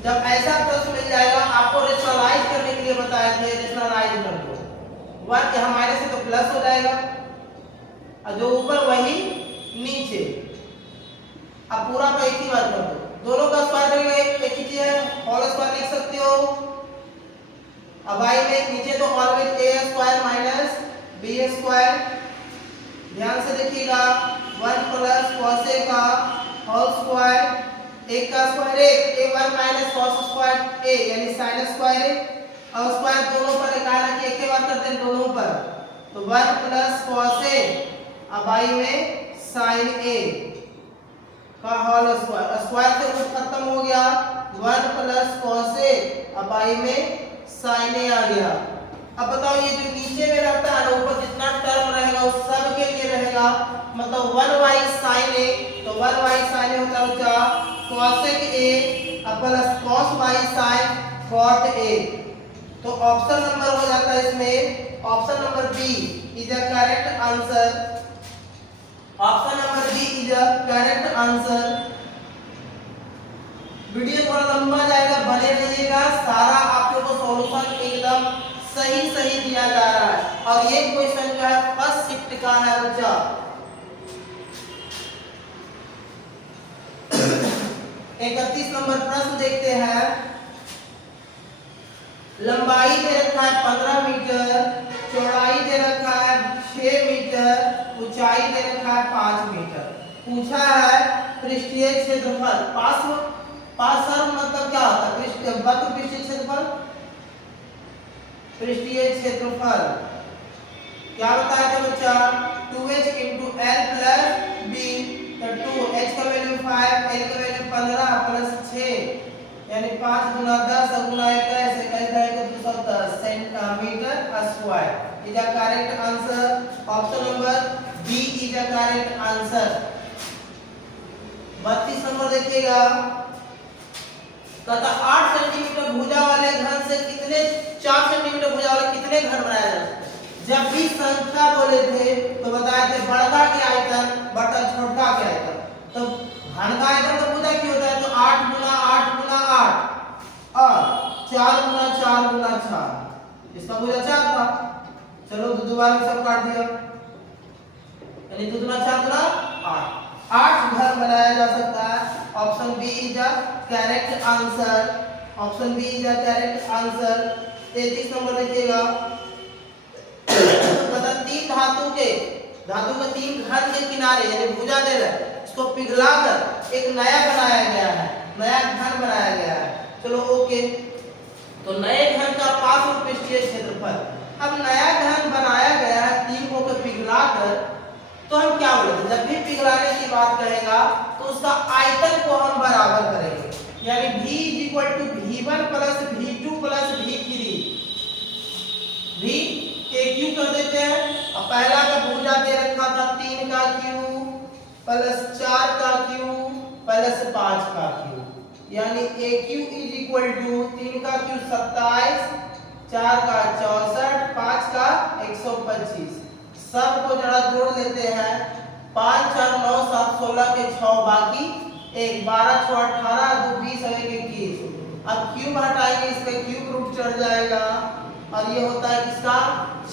जब ऐसा प्रश्न मिल जाएगा, आपको रेशनलाइज करने के लिए बताया थे, रेशनलाइज कर दो। 1 यहाँ माइनस है तो प्लस हो जाएगा, और जो ऊपर वही नीचे। अब पूरा का एक ही बात कर दो, दोनों का स्क्वायर करेंगे एक ही चीज है, होल स्क्वायर लिख सकते हो। अब आई में नीचे तो always A square minus B square. ध्यान से देखिएगा, 1 प्लस कॉस ए का होल स्क्वायर, एक का स्क्वायर एक, ए 1 माइनस कॉस स्क्वायर ए यानी साइन स्क्वायर ए, और स्क्वायर दोनों पर निकालना कि एक ही बार करते हैं दोनों पर, तो 1 प्लस कॉस ए, अब आई में साइन ए का होल स्क्वायर, स्क्वायर से रूट खत्म हो गया, 1 प्लस कॉस ए, अब आई में साइन ए आ गया। अब बताओ ये जो नीचे में रहता है ना, ऊपर जितना टर्म रहेगा उस सब के लिए रहेगा, मतलब 1y sin a, तो 1y sin a होता है क्या cosec a plus cos y sin cot a। तो ऑप्शन नंबर हो जाता है इसमें, option number B is a correct answer. Option number B is a correct answer. Video थोड़ा लंबा जाएगा, बने रहिएगा, सारा आप लोगों को सॉल्यूशन एकदम सही सही दिया जा रहा है। और ये क्वेश्चन जो है फर्स्ट शिफ्ट का है बच्चा। 31 नंबर प्रश्न देखते हैं। लंबाई दे रखा है 15 मीटर, चौड़ाई दे रखा है 6 मीटर, ऊंचाई दे रखा है 5 मीटर। पूछा है पृष्ठीय क्षेत्रफल। पार्श्व मतलब क्या होता है? वक्र पृष्ठीय क्षेत्रफल, पृष्ठीय क्षेत्रफल क्या बताया था बच्चा? 2h into l plus b, तो 2h का वैल्यू 5, l का वैल्यू 15 प्लस 6 यानी 5 गुना 10 गुना 21 जाएगा 210 centimetre square. Is a correct answer. Option number B is a correct answer. 32 number देखिएगा, कहता 8 सेंटीमीटर भुजा वाले घन से कितने 4 सेंटीमीटर भुजा वाले कितने घन बनाया जा सकता है? जब भी संख्या बोले थे तो बताए थे बड़का के आयतन बटा छोटा के आयतन। तो घन का आयतन तो भुजा की होता है, तो 8 गुना 8 गुना 8 और 4 गुना 4 गुना 4, इसका भुजा 4 था। चलो दोबारा सब काट दिया, यानी 2 गुना 4 गुना 8 घर बनाया जा सकता है। Option B is a correct answer. Option B is a correct answer. 33 number देखिएगा, मतलब धातु के 3 घन के किनारे यानी भुजा दे रहे, इसको पिघलाकर एक नया बनाया गया है, नया घन बनाया गया है। चलो ओके, तो नए घन का पार्श्व पृष्ठीय क्षेत्रफल। अब नया घन बनाया गया है 3 को पिघलाकर, तो हम क्या बोलेंगे? जब भी पिघलाने की बात करेगा तो उसका आयतन को हम बराबर करेंगे, यानी v v1 plus v2 plus v3। v aq कर देते हैं। अब पहला का भुजा दे रखा था 3 का q प्लस 4 का q प्लस 5 का q, यानी aq इज इक्वल टू 3 का q 27, 4 का 64, 5 का 125। सबको जरा जोड़ लेते हैं, 5 4 9 7 16 के 6 बाकी 1, 12 6 18 2 20 और 1 21। अब क्यूब हटाएंगे, इसका क्यूब रूट चढ़ जाएगा, और ये होता है किसका?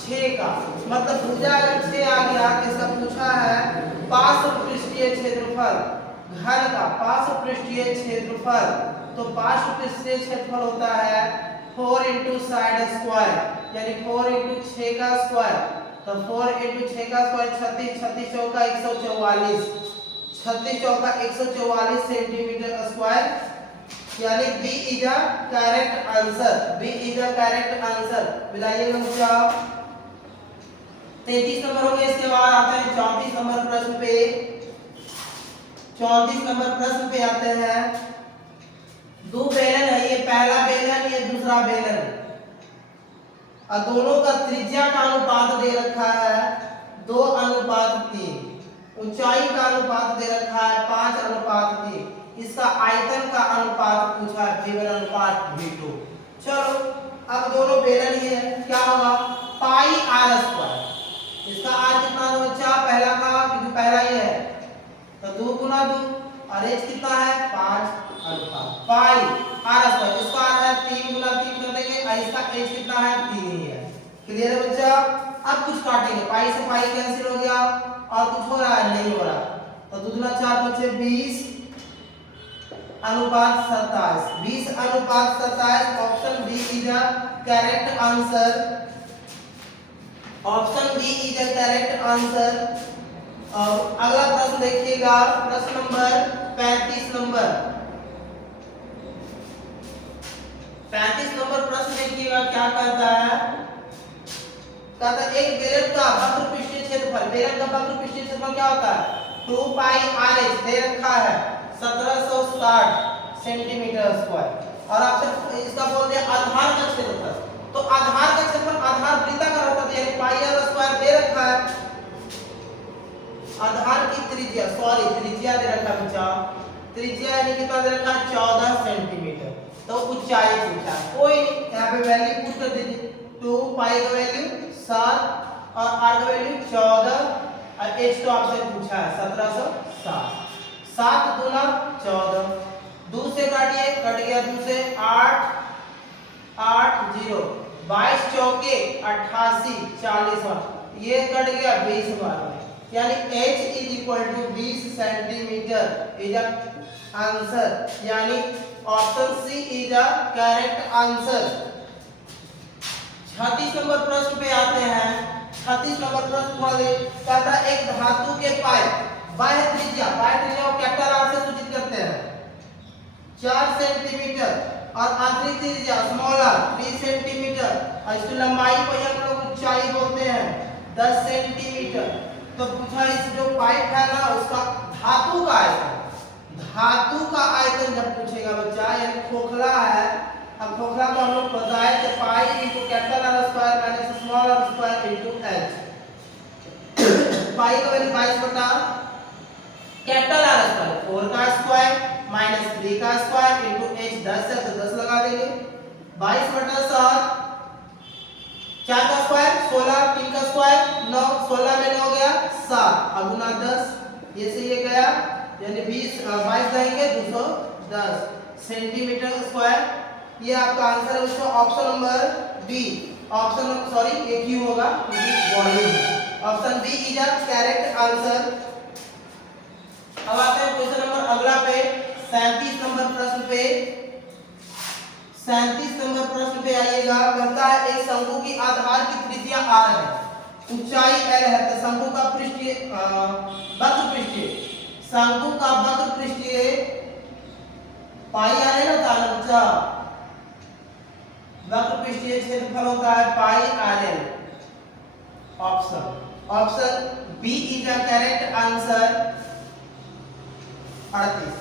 6 का। मतलब भुजा अगर 6 आ गया, इसका पूछा है पार्श्व पृष्ठीय क्षेत्रफल घन का, पार्श्व पृष्ठीय क्षेत्रफल। तो पार्श्व पृष्ठीय क्षेत्रफल होता है 4 इंटू साइड स्क्वायर, यानी 4 इंटू 6 का स्क्वायर। तो 4 इंटू 6 का स्क्वायर 36, 36 चौका 144, 36 चौका 144 सेंटीमीटर स्क्वायर, यानी B is a correct answer. B is a correct answer. मिलाइएगा बच्चा। 33 नंबर हो गया। इसके बाद आते हैं 34 नंबर प्रश्न पे। 34 नंबर प्रश्न पे आते हैं। 2 बेलन है, ये पहला बेलन, ये दूसरा बेलन। और दोनों का त्रिज्या का अनुपात दे रखा है 2:3, ऊंचाई का अनुपात दे रखा है 5:3, इसका आयतन का अनुपात पूछा है V1 अनुपात V2। चलो अब दोनों बेलन ही है, क्या होगा पाई आर स्क्वायर, इसका आर कितना है बच्चा पहला का, क्योंकि पहला ही है तो 2 गुना 2 और एच कितना है 5 अनुपात पाई आर स्क्वायर, इसका आर है 3 गुना 3 कर देंगे और इसका एच कितना है 3 ही है। क्लियर है बच्चा। अब कुछ काटेंगे, पाई से पाई कैंसिल हो गया और कुछ हो रहा है नहीं हो रहा, तो 2 दूना 4 बचे 20 अनुपात 27, 20 अनुपात 27, option B is the correct answer, option B is the correct answer. अगला प्रश्न देखिएगा, प्रश्न नंबर 35 नंबर 35 नंबर प्रश्न देखिएगा क्या कहता है, कहता है एक बेलन का वक्र पृष्ठीय क्षेत्रफल, बेलन का वक्र पृष्ठीय क्षेत्रफल क्या होता है 2 पाई आर एच दे रखा है 1760 सेंटीमीटर स्क्वायर, और आपसे इसका बोल दिया आधार का क्षेत्रफल, तो आधार का क्षेत्रफल आधार वृत्ता का होता है यानी पाई आर स्क्वायर दे रखा है, आधार की त्रिज्या त्रिज्या दे रखा है बच्चा, त्रिज्या यानी कितना दे रखा है 14 सेंटीमीटर, तो ऊंचाई पूछा है, कोई यहां पे वैल्यू पुट कर दीजिए, 2 पाई का वैल्यू 7 और आर का वैल्यू 14 और एच तो आपसे पूछा है 1760, 7 दूना 14, 2 से काटिए कट गया 2 से 8 8 0 22 चौके 88 40 बार ये कट गया 20 बार में, यानी h is equal to 20 centimetre is a answer, यानी option C is a correct answer. 36 नंबर प्रश्न पे आते हैं, 36 नंबर प्रश्न पढ़े, कहता है एक धातु के पाइप बाह्य त्रिज्या को कैपिटल आर से सूचित करते हैं 4 सेंटीमीटर और आंतरिक त्रिज्या स्मॉल आर 3 सेंटीमीटर और इसकी लंबाई को हम लोग ऊंचाई बोलते हैं 10 सेंटीमीटर। तो पूछा इस जो पाइप है ना उसका धातु का आयतन, धातु का आयतन जब पूछेगा बच्चा यानी खोखला है, अब खोखला को हम लोग बताए थे pi into capital R square minus small R square into H, pi का वैल्यू 22 बटा कैपिटल आर स्क्वायर 4 का स्क्वायर माइनस 3 का स्क्वायर इनटू एच 10 है तो 10 लगा देंगे, 22 बटा 7 4 का स्क्वायर 16 3 का स्क्वायर 9 16 में 9 गया 7 अब गुना 10 ये से ये गया यानी 20 22 जाएंगे 210 सेंटीमीटर स्क्वायर, ये आपका आंसर है बच्चों option number B, option sorry ये क्यों होगा क्योंकि volume, option B is the correct answer. अब आते हैं क्वेश्चन नंबर अगला पे 37 नंबर प्रश्न पे, 37 नंबर प्रश्न पे आइएगा, कहता है एक शंकु की आधार की त्रिज्या r है, ऊंचाई l है, तो शंकु का पृष्ठीय वक्र पृष्ठीय शंकु का वक्र पृष्ठीय पाई आर है ना तालुचा, वक्र पृष्ठीय क्षेत्रफल होता है pi R L, option B is the correct answer. 38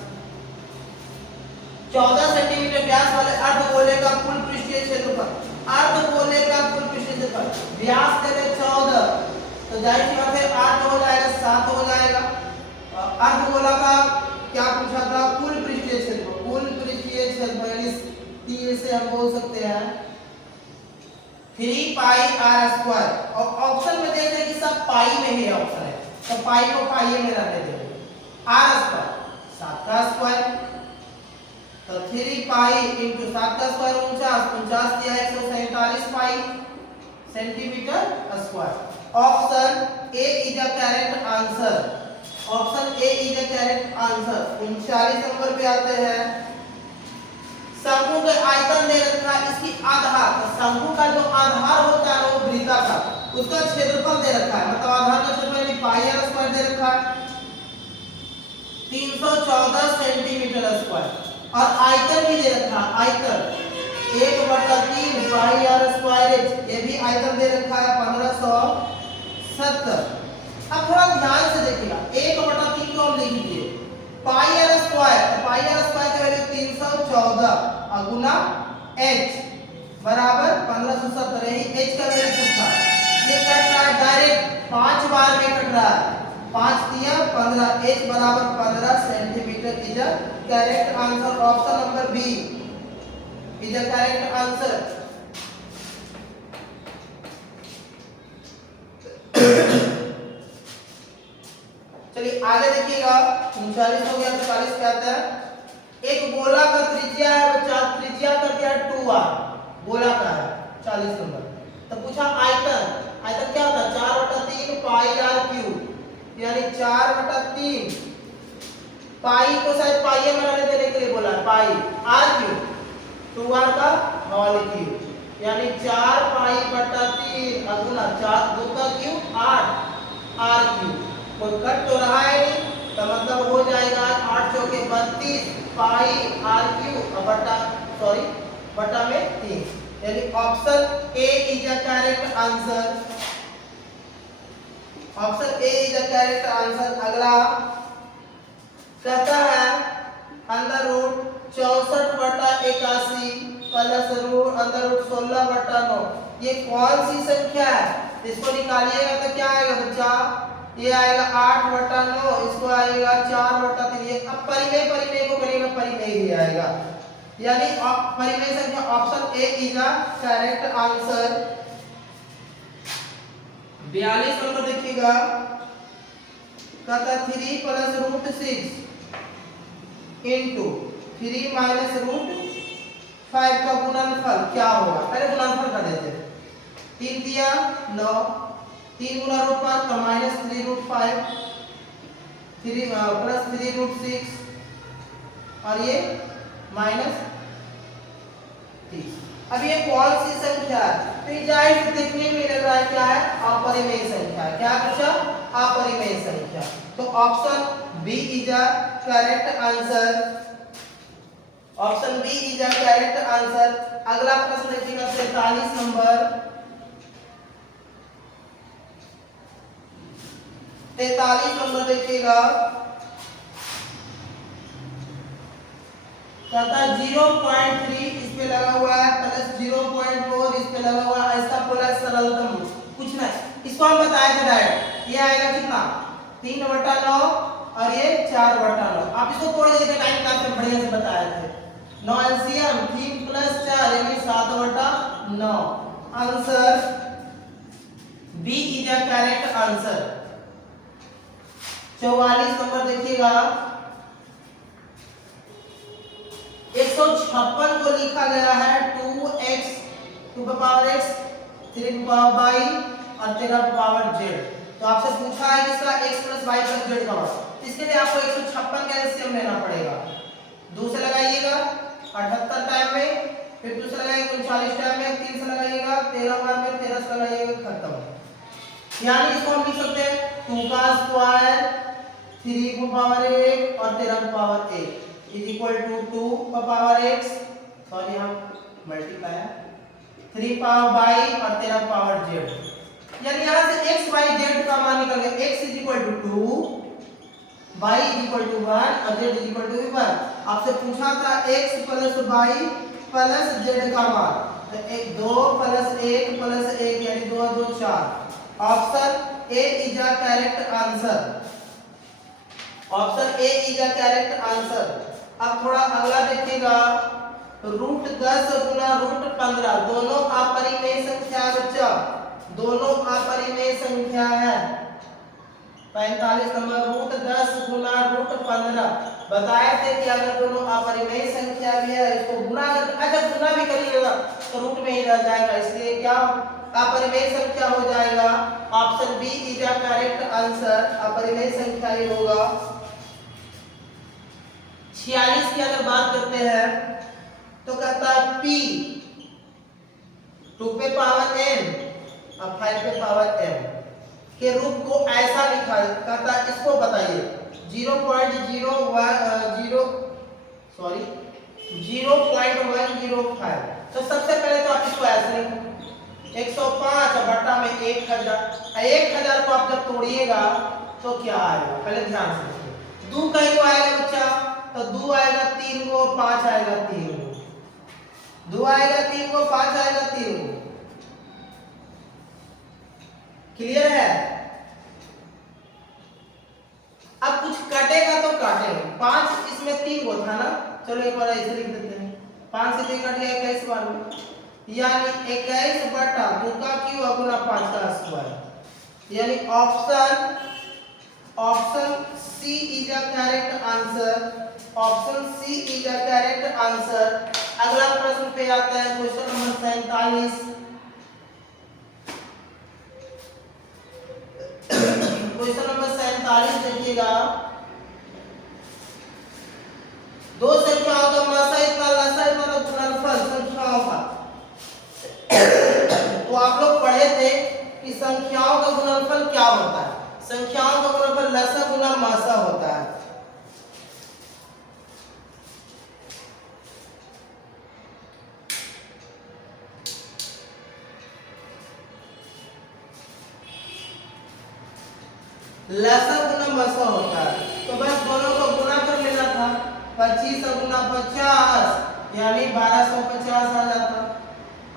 14 centimetre व्यास वाले अर्धगोले का कुल पृष्ठीय क्षेत्रफल, अर्धगोले का कुल पृष्ठीय क्षेत्रफल व्यास देते 14 तो जाहिर सी बात है 8 हो जाएगा 7 हो जाएगा, अर्धगोला का क्या पूछा था कुल पृष्ठीय क्षेत्रफल, कुल पृष्ठीय क्षेत्रफल तीर से हम बोल सकते हैं 3 पाई आर स्क्वायर, और ऑप्शन में देख रहे हैं कि सब पाई में ही ऑप्शन है तो पाई को पाई में रहने देंगे, आर स्क्वायर 7 का स्क्वायर तो 3 पाई इनटू 7 का स्क्वायर 49 दिया 147 पाई centimetre square, option A is the correct answer, option A is the correct answer. 39 number पे आते हैं, शंकु के आयतन दे रखा है इसकी आधार, तो शंकु का जो आधार होता है वो वृत्ताकार उसका क्षेत्रफल दे रखा है, मतलब आधार का क्षेत्रफल पाई आर स्क्वायर दे रखा है 314 सेंटीमीटर स्क्वायर, और आयतन भी दे रखा है, आयतन 1/3 पाई आर स्क्वायर ये भी आयतन दे रखा है 1570। अब थोड़ा ध्यान से देखिएगा 1/3 को हम लिख दीजिए पाई आर स्क्वायर, तो पाई आर स्क्वायर की वैल्यू 314 और गुना h बराबर 1570, यही एच का वैल्यू पूछा। ये कट रहा है डायरेक्ट 5 बार में कट रहा है, 5 दिया 15, एच बराबर 15 centimetre is a correct answer. Option number B is a correct answer. चलिए आगे देखिएगा, 39 हो गया, 40 क्या आता है। एक गोला का त्रिज्या है बच्चा, त्रिज्या का क्या है 2r, गोला का है 40 नंबर। तो पूछा आयतन, आयतन क्या होता है 4/3 पाई r क्यूब, यानी 4/3 पाई को शायद पाई में रहने देने के लिए बोला है, पाई r क्यूब 2r का होल क्यूब, यानी 4 पाई/3 अगुना 4 2 का क्यूब 8 r क्यूब। कोई कट तो रहा है नहीं, तो मतलब हो जाएगा 8 चौके 32 पाई r क्यूब बटा में 3, यानी option A is the correct answer. Option A is the correct answer. अगला कहता है under root 64/81 plus root under root 16/9, ये कौन सी संख्या है? इसको निकालिएगा तो क्या आएगा बच्चा, ये आएगा 8/9, इसको आएगा 4/3। ये अब परिमेय को करेंगे, परिमेय ही आएगा, यानी परिमेय संख्या option A is the correct answer. 42 number देखिएगा, कहता 3 + √6 इंटू 3 - √5 का गुणनफल क्या होगा? पहले गुणनफल कर देते हैं। 3 दिया 9, 3 × √5 तो -3√5, 3 + 3√6 और ये -30। अब ये कौन सी संख्या है? तो ये जाहिर से देखने में लग रहा है क्या है, अपरिमेय संख्या। क्या पूछा? अपरिमेय संख्या। तो option B is a correct answer. Option B is a correct answer. अगला प्रश्न देखिएगा 43 नंबर। 43 नंबर देखिएगा, कहता है 0.3 इस पे लगा हुआ है प्लस 0.4 इस पे लगा हुआ है, इसका पोलर सरलतम कुछ नहीं। इसको हम बताए थे डायरेक्ट, ये आएगा कितना 3/9 और ये 4/9। आप इसको तोड़ के देखिए, टाइम क्लास में बढ़िया से बताए थे। 9 एलसीएम 3 + 4 यानी 7/9। Answer B is a correct answer. 44 number देखिएगा, 156 को लिखा गया है 2x 2x 3y और 13z। तो आपसे पूछा है कि इसका x + y + z का मान, इसके लिए आपको 156 का एलसीएम लेना पड़ेगा। 2 से लगाइएगा 78 टाइम में, फिर 2 से लगाइएगा 39 टाइम में, 3 से लगाइएगा 13 बार में, 13 से लगाइएगा खत्म। यानी इसको हम लिख सकते हैं 2 का स्क्वायर 3 को पावर 1 और 13 को पावर 1 इज इक्वल टू 2 का पावर x, सॉरी हम मल्टीप्लाई 3 पावर y और 13 पावर z। यानी यहां से x y z का मान निकल गया, x is equal to 2, y is equal to 1 और z इज इक्वल टू 1। आपसे पूछा था x + y + z का मान, तो 2 + 1 + 1 यानी 2 2 4। Option A is the correct answer. Option A is the correct answer. अब थोड़ा अगला देखिएगा, √10 × √15 दोनों अपरिमेय संख्या है बच्चा, दोनों अपरिमेय संख्या है। 45 नंबर, √10 × √15 बताए थे कि अगर दोनों अपरिमेय संख्या भी है इसको गुणा कर, अच्छा गुणा भी करिएगा तो रूट में ही रह जाएगा, इसलिए क्या अपरिमेय संख्या हो जाएगा। Option B is the correct answer, अपरिमेय संख्या ही होगा। 46 की अगर बात करते हैं तो कहता है p 2 पे पावर n और 5 पे पावर m के रूप को ऐसा लिखा है, कहता है इसको बताइए 0.105। तो सबसे पहले तो आप इसको ऐसे लिखो 105/1000। 1000 को आप जब तोड़िएगा तो क्या आएगा, पहले ध्यान से देखिए। 2 कहीं को आएगा बच्चा, तो 2 आएगा 3 को, 5 आएगा 3 को, 2 आएगा 3 को, 5 आएगा 3 को। क्लियर है? अब कुछ कटेगा तो काटेंगे। 5 इसमें 3 को था ना, चलो एक बार ऐसे लिख देते हैं। 5 से 3 कट गया 21 बार में, यानी 21 बटा 2 का क्यूब गुना 5 का स्क्वायर, यानी option C is a correct answer. Option C is a correct answer. अगला प्रश्न पे आता है क्वेश्चन नंबर 47। क्वेश्चन नंबर 47 देखिएगा। दो संख्याओं का मासा इतना, लसा इतना, गुणनफल संख्याओं का। तो आप लोग पढ़े थे कि संख्याओं का गुणनफल क्या होता है। संख्याओं का गुणनफल लसा गुना मासा होता है। लसा गुना मासा होता है। तो बस दोनों को गुना कर लेना था। 25 गुना 50 यानी 1250 आ जाता।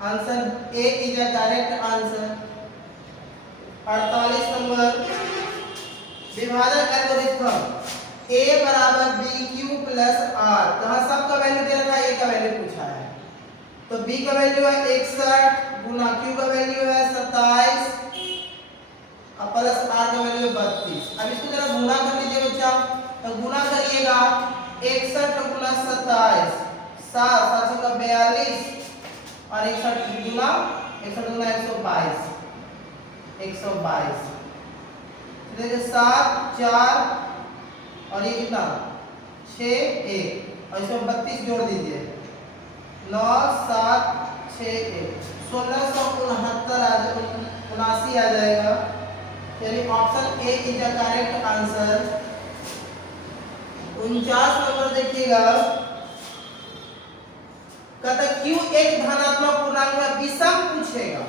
Answer A is a correct answer. 48 number विभाजक एल्गोरिथम a बराबर बी क्यू प्लस आर। कहाँ सबका वैल्यू दे रखा है, a का वैल्यू पूछा है। तो b का वैल्यू है 61 गुना q का वैल्यू है 27 और प्लस r का वैल्यू है 32। अब इसको जरा गुना कर लीजिए बच्चा। तो गुना करिएगा 61 गुना 27, 7 7 42 और 61 गुना 122, 122। देखिए 7 4 और ये कितना 6 1 और इसमें 32 जोड़ दीजिए 9 7 6 1 1669 आ जाएगा। यानी option A is the correct answer. 49 number देखिएगा। कहता q एक धनात्मक पूर्णांक का विषम पूछेगा।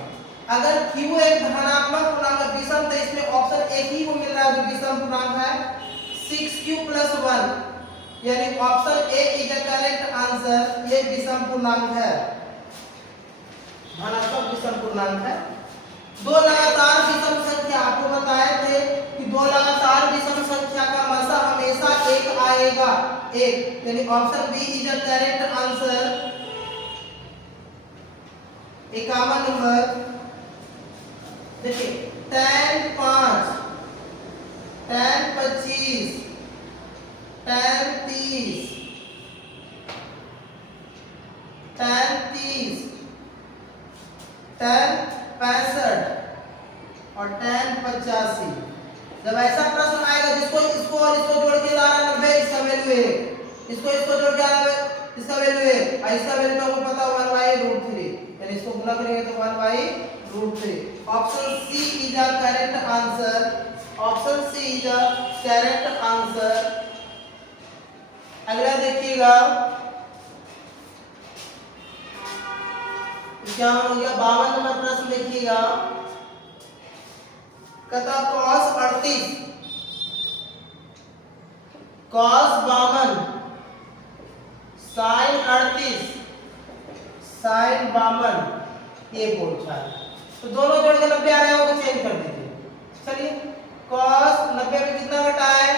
अगर q एक धनात्मक पूर्णांक का विषम, तो इसमें ऑप्शन एक ही को मिल रहा है जो विषम पूर्णांक है 6q + 1, यानी option A is the correct answer. ये विषम पूर्णांक है, धनात्मक विषम पूर्णांक है। दो लगातार विषम संख्या, आपको बताए थे कि दो लगातार विषम संख्या का मासा हमेशा एक आएगा, एक, यानी option B is the correct answer. 51 number देखिए। tan 5, tan 25, tan 30, tan 30, tan 65 और tan 85। जब ऐसा प्रश्न आएगा जिसको इसको और इसको जोड़ के ला रहा है 90, इसका वैल्यू है, इसको जोड़ के आ रहा है इसका वैल्यू है, और इसका वैल्यू तो आपको पता 1/√3, यानी इसको गुना करेंगे तो 1/√3। Option C is the correct answer. Option C is the correct answer. अगला देखिएगा क्या हो गया। 52 नंबर प्रश्न देखिएगा। कहता cos 38, cos 52, sin 38, sin 52 ये पूछा है। तो दोनों जोड़ के 90 आ रहा है, वो चेंज कर दीजिए। चलिए cos 90 में कितना घटा है,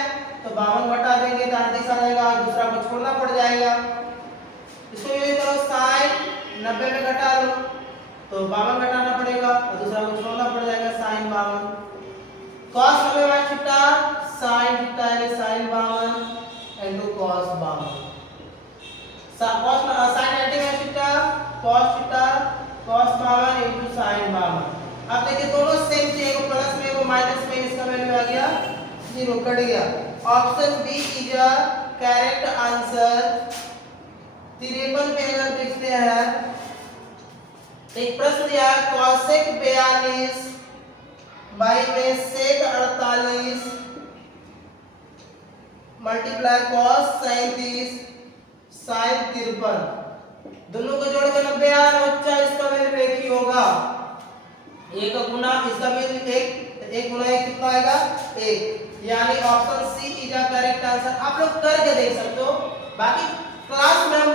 तो 52 घटा देंगे तो 38 आ जाएगा, दूसरा को छोड़ना पड़ जाएगा। इसको ये करो sin 90 में घटा लो तो 52 घटाना पड़ेगा और दूसरा को छोड़ना पड़ जाएगा sin 52। cos 90 by theta sin theta यानी sin 52 into cos 52। cos sin 90 by theta cos theta cos 52 into sin 52। अब देखिए दोनों सेम थे, एक प्लस में एक माइनस में, इसका वैल्यू आ गया 0, कट गया। Option B is a correct answer. 53 पे अगर देखते हैं एक प्रश्न दिया है cosec 42 बाई में sec 48 मल्टीप्लाई cos 37 sin 53। दोनों को जोड़ के 90 आ रहा है बच्चा, इसका वैल्यू एक ही होगा। एक गुना इसका वैल्यू एक गुना एक कितना आएगा 1, यानी option C is the correct answer. आप लोग करके देख सकते हो, बाकी क्लास में हम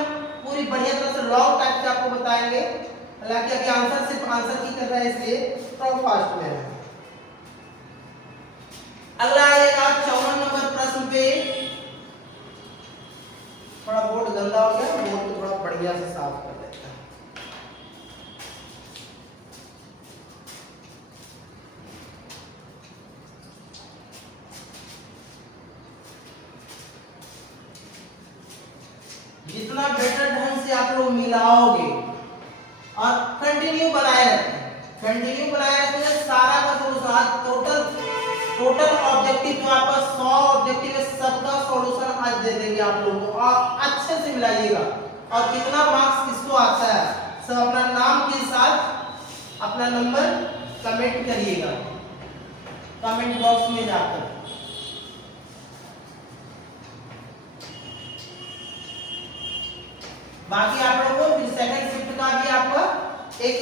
पूरी बढ़िया तरह से लॉग टाइप से आपको बताएंगे। हालांकि अभी आंसर सिर्फ आंसर की कर रहा है, इसलिए थोड़ा फास्ट में है। अगला आएगा 54 नंबर प्रश्न पे। थोड़ा बोर्ड गंदा हो गया, बोर्ड को थोड़ा बढ़िया से साफ कर देते हैं। जितना बेटर ढंग से आप लोग मिलाओगे और कंटिन्यू बनाए रखें सारा का सॉल्यूशन टोटल ऑब्जेक्टिव जो आपका 100 ऑब्जेक्टिव है सबका सॉल्यूशन आज दे देंगे आप लोगों को। आप अच्छे से मिलाइएगा और कितना मार्क्स किसको आता है सब अपना नाम के साथ अपना नंबर कमेंट करिएगा कमेंट बॉक्स में जाकर। बाकी आप लोगों को सेकंड शिफ्ट का भी आपका एक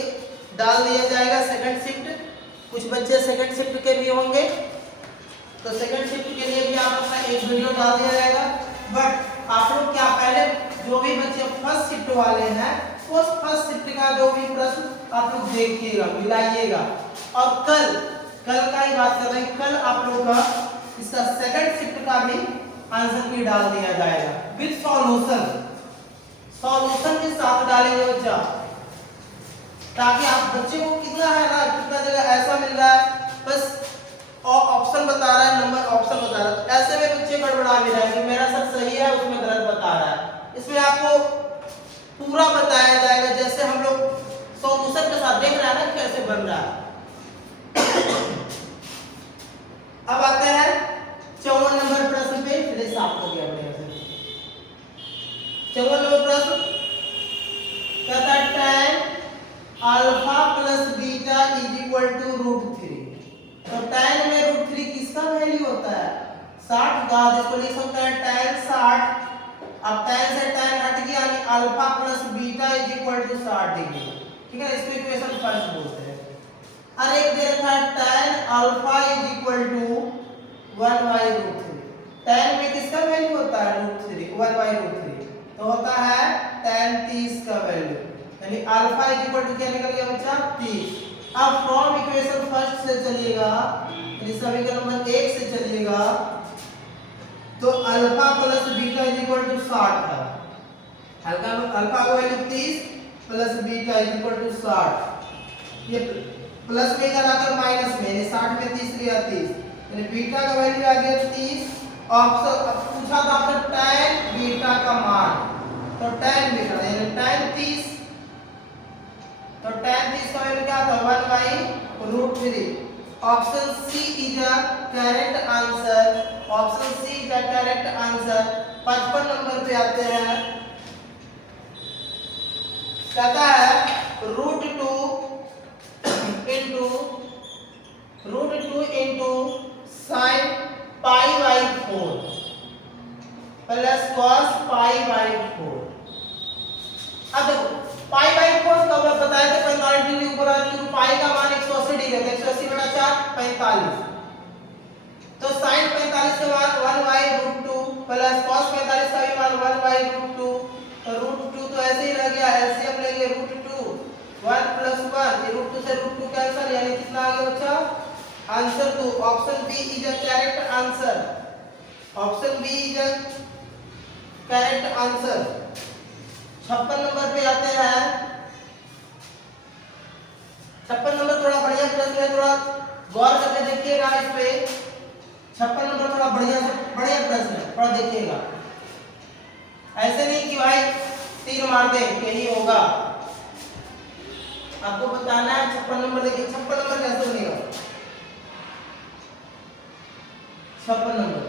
डाल दिया जाएगा। सेकंड शिफ्ट कुछ बच्चे सेकंड शिफ्ट के भी होंगे, तो सेकंड शिफ्ट के लिए भी आप अपना एक वीडियो डाल दिया जाएगा। बट आप लोग क्या पहले जो भी बच्चे फर्स्ट शिफ्ट वाले हैं उस फर्स्ट शिफ्ट का जो भी प्रश्न आप लोग देखिएगा, मिलाइएगा। और कल का ही बात कर रहे हैं, कल आप लोगों का इसका सेकंड शिफ्ट का भी आंसर भी डाल दिया जाएगा विद सॉल्यूशन के साथ डालेंगे बच्चा, ताकि आप बच्चे को कितना है ना, कितना जगह ऐसा मिल रहा है बस ऑप्शन बता रहा है, नंबर ऑप्शन बता रहा है, तो ऐसे में बच्चे गड़बड़ा भी रहे हैं कि मेरा सब सही है उसमें गलत बता रहा है। इसमें आपको पूरा बताया जाएगा, जैसे हम लोग सॉल्यूशन के साथ देख रहे हैं ना कैसे बन रहा है। अब आते हैं 54 नंबर प्रश्न पे। चलिए साफ हो गया बढ़िया से। 54 नंबर प्रश्न कहता है tan alpha plus beta is equal to √3। तो tan में √3 किसका वैल्यू होता है? 60 का। इसको लिख सकते हैं tan 60। अब tan से tan हट गया यानी alpha plus beta is equal to 60 degree. ठीक है, इसको इक्वेशन फर्स्ट बोलते हैं। और एक दे रखा है tan alpha is equal to 1/√3। tan में किसका वैल्यू होता है? √3 1/√3, तो होता है tan 30 का वैल्यू, यानी अल्फा इज इक्वल टू क्या निकल गया बच्चा? 30। अब फ्रॉम इक्वेशन फर्स्ट से चलिएगा, यानी समीकरण नंबर 1 से चलिएगा, तो alpha plus beta is equal to 60 है। अल्फा का value 30 plus beta is equal to 60। ये प्लस में जाकर माइनस में, यानी 60 में 30 गया 30, यानी बीटा का वैल्यू आ गया 30। ऑप्शन पूछा था आपसे tan बीटा का मान, तो tan बीटा यानी tan 30, तो tan 30 का वैल्यू क्या था? 1/√3। Option C is a correct answer. Option C is a correct answer. 55 number पे आते हैं। कहता है √2 into sin π/4 प्लस cos π/4। अब देखो π/4 का मैं बताया था 45 डिग्री ऊपर आ, क्योंकि पाई का मान 180 डिग्री है, 180/4 45। तो sin 45 का मान 1/√2 प्लस cos 45 का भी मान 1/√2। तो √2 तो ऐसे ही रह गया, एलसीएम लेंगे √2 1 + 1, ये √2 से √2 कैंसिल, यानी कितना आ गया बच्चा? Answer 2। Option B is a correct answer. Option B is a correct answer. 56 number पे आते हैं। 56 नंबर थोड़ा बढ़िया प्रश्न है, थोड़ा गौर करके देखिएगा इस पे। 56 नंबर थोड़ा बढ़िया प्रश्न है, थोड़ा देखिएगा। ऐसे नहीं कि भाई तीर मार दे यही होगा, आपको बताना है। 56 नंबर देखिए, 56 नंबर कैसे बनेगा? 56 नंबर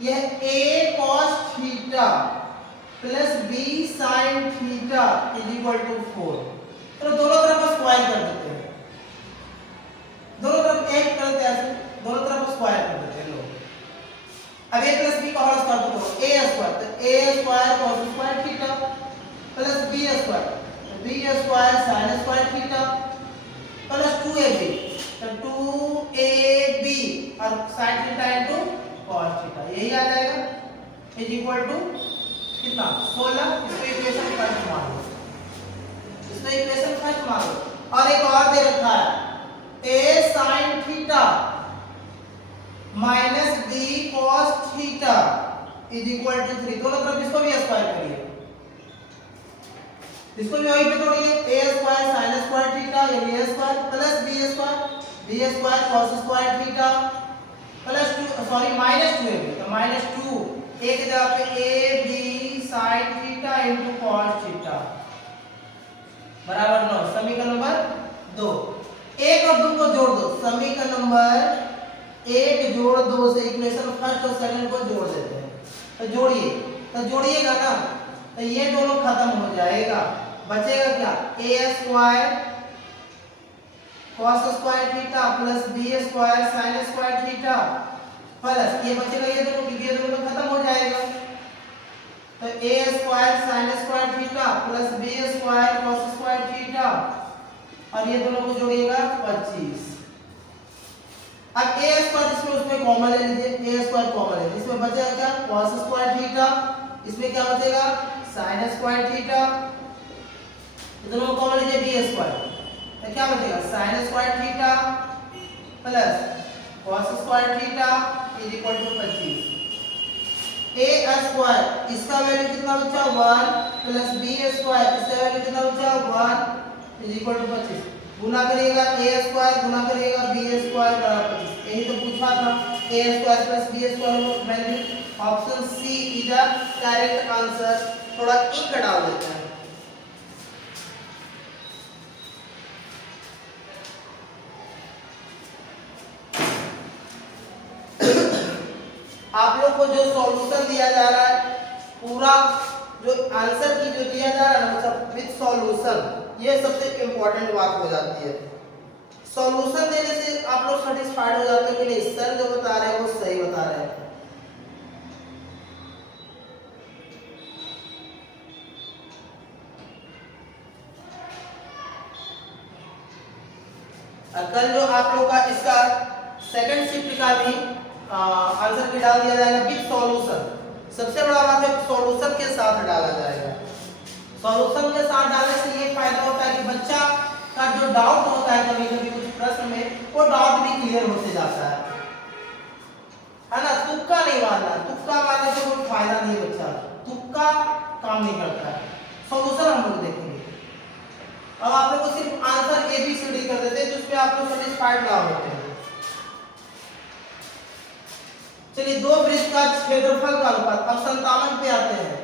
यह a cos theta plus b sin theta is equal to 4। तो दोनों तरफ स्क्वायर कर देते हैं, दोनों तरफ एक करते हैं, दोनों तरफ स्क्वायर कर देते हैं लोग। अब a प्लस b का होल स्क्वायर तो a स्क्वायर, तो a square cos square theta plus b square, तो b square sin square theta plus 2ab, तो 2ab और sin theta into cos theta, यही आ जाएगा इज इक्वल टू कितना 16, इसको इक्वेशन फर्स्ट मान लो, इसको इक्वेशन फर्स्ट मान लो। और एक और दे रखा है a sin theta minus b cos theta is equal to 3। दोनों तरफ इसको भी स्क्वायर करिए, इसको भी वहीं पे तोड़िए, a square sin square theta यानी a square plus b square cos square theta plus 2 sorry minus 2 है तो माइनस 2 एक जगह पे a b sin theta into cos theta बराबर 9। समीकरण नंबर 2 1 और 2 को जोड़ दो, समीकरण नंबर 1 जोड़ 2 से इक्वेशन फर्स्ट और सेकंड को जोड़ देते हैं। तो जोड़िए, तो जोड़िएगा ना तो ये दोनों खत्म हो जाएगा, बचेगा क्या a square cos square theta plus b square sin square theta plus ये बचेगा ये दोनों, क्योंकि ये दोनों खत्म हो जाएगा। तो a square sin square theta plus b square cos square theta और ये दोनों को जोड़िएगा 25। अब a स्क्वायर इसमें उसमें कॉमन ले लीजिए, a स्क्वायर कॉमन ले लीजिए, इसमें बचेगा क्या cos स्क्वायर थीटा, इसमें क्या बचेगा sin स्क्वायर थीटा, ये दोनों को कॉमन लीजिए b स्क्वायर, तो क्या बचेगा sin square theta plus cos square theta is equal to 25। a square इसका वैल्यू कितना बचा 1 प्लस b स्क्वायर इसका वैल्यू कितना बचा 1 इज इक्वल टू 25। गुना करिएगा a स्क्वायर गुना करिएगा b स्क्वायर बराबर 25। यही तो पूछा था a square plus b square value. Option C is the correct answer. थोड़ा इंक डाल देते हैं। आप लोग को जो सॉल्यूशन दिया जा रहा है पूरा जो आंसर की जो दिया जा रहा है ना सब विद सॉल्यूशन, ये सबसे इम्पोर्टेंट बात हो जाती है। सॉल्यूशन देने से आप लोग सेटिस्फाइड हो जाते हो कि नहीं सर जो बता रहे हैं वो सही बता रहे हैं। कल जो आप लोग का इसका सेकंड शिफ्ट का भी आंसर भी डाल दिया जाएगा विद सॉल्यूशन। सबसे बड़ा बात है सॉल्यूशन के साथ डाला जाएगा। सॉल्यूशन के साथ डालने से ये फायदा होता है कि बच्चा का जो डाउट होता है कभी कभी कुछ प्रश्न में वो डाउट भी क्लियर होते जाता है ना। तुक्का नहीं मारना, तुक्का मारने से कोई फायदा नहीं बच्चा, तुक्का काम नहीं करता है। सॉल्यूशन हम लोग देखेंगे। अब आप लोग को सिर्फ answer A B C D कर देते हैं जिसमें आप लोग सेटिस्फाइड ना होते हैं। चलिए दो वृत्त का क्षेत्रफल का अनुपात, अब 57 पे आते हैं।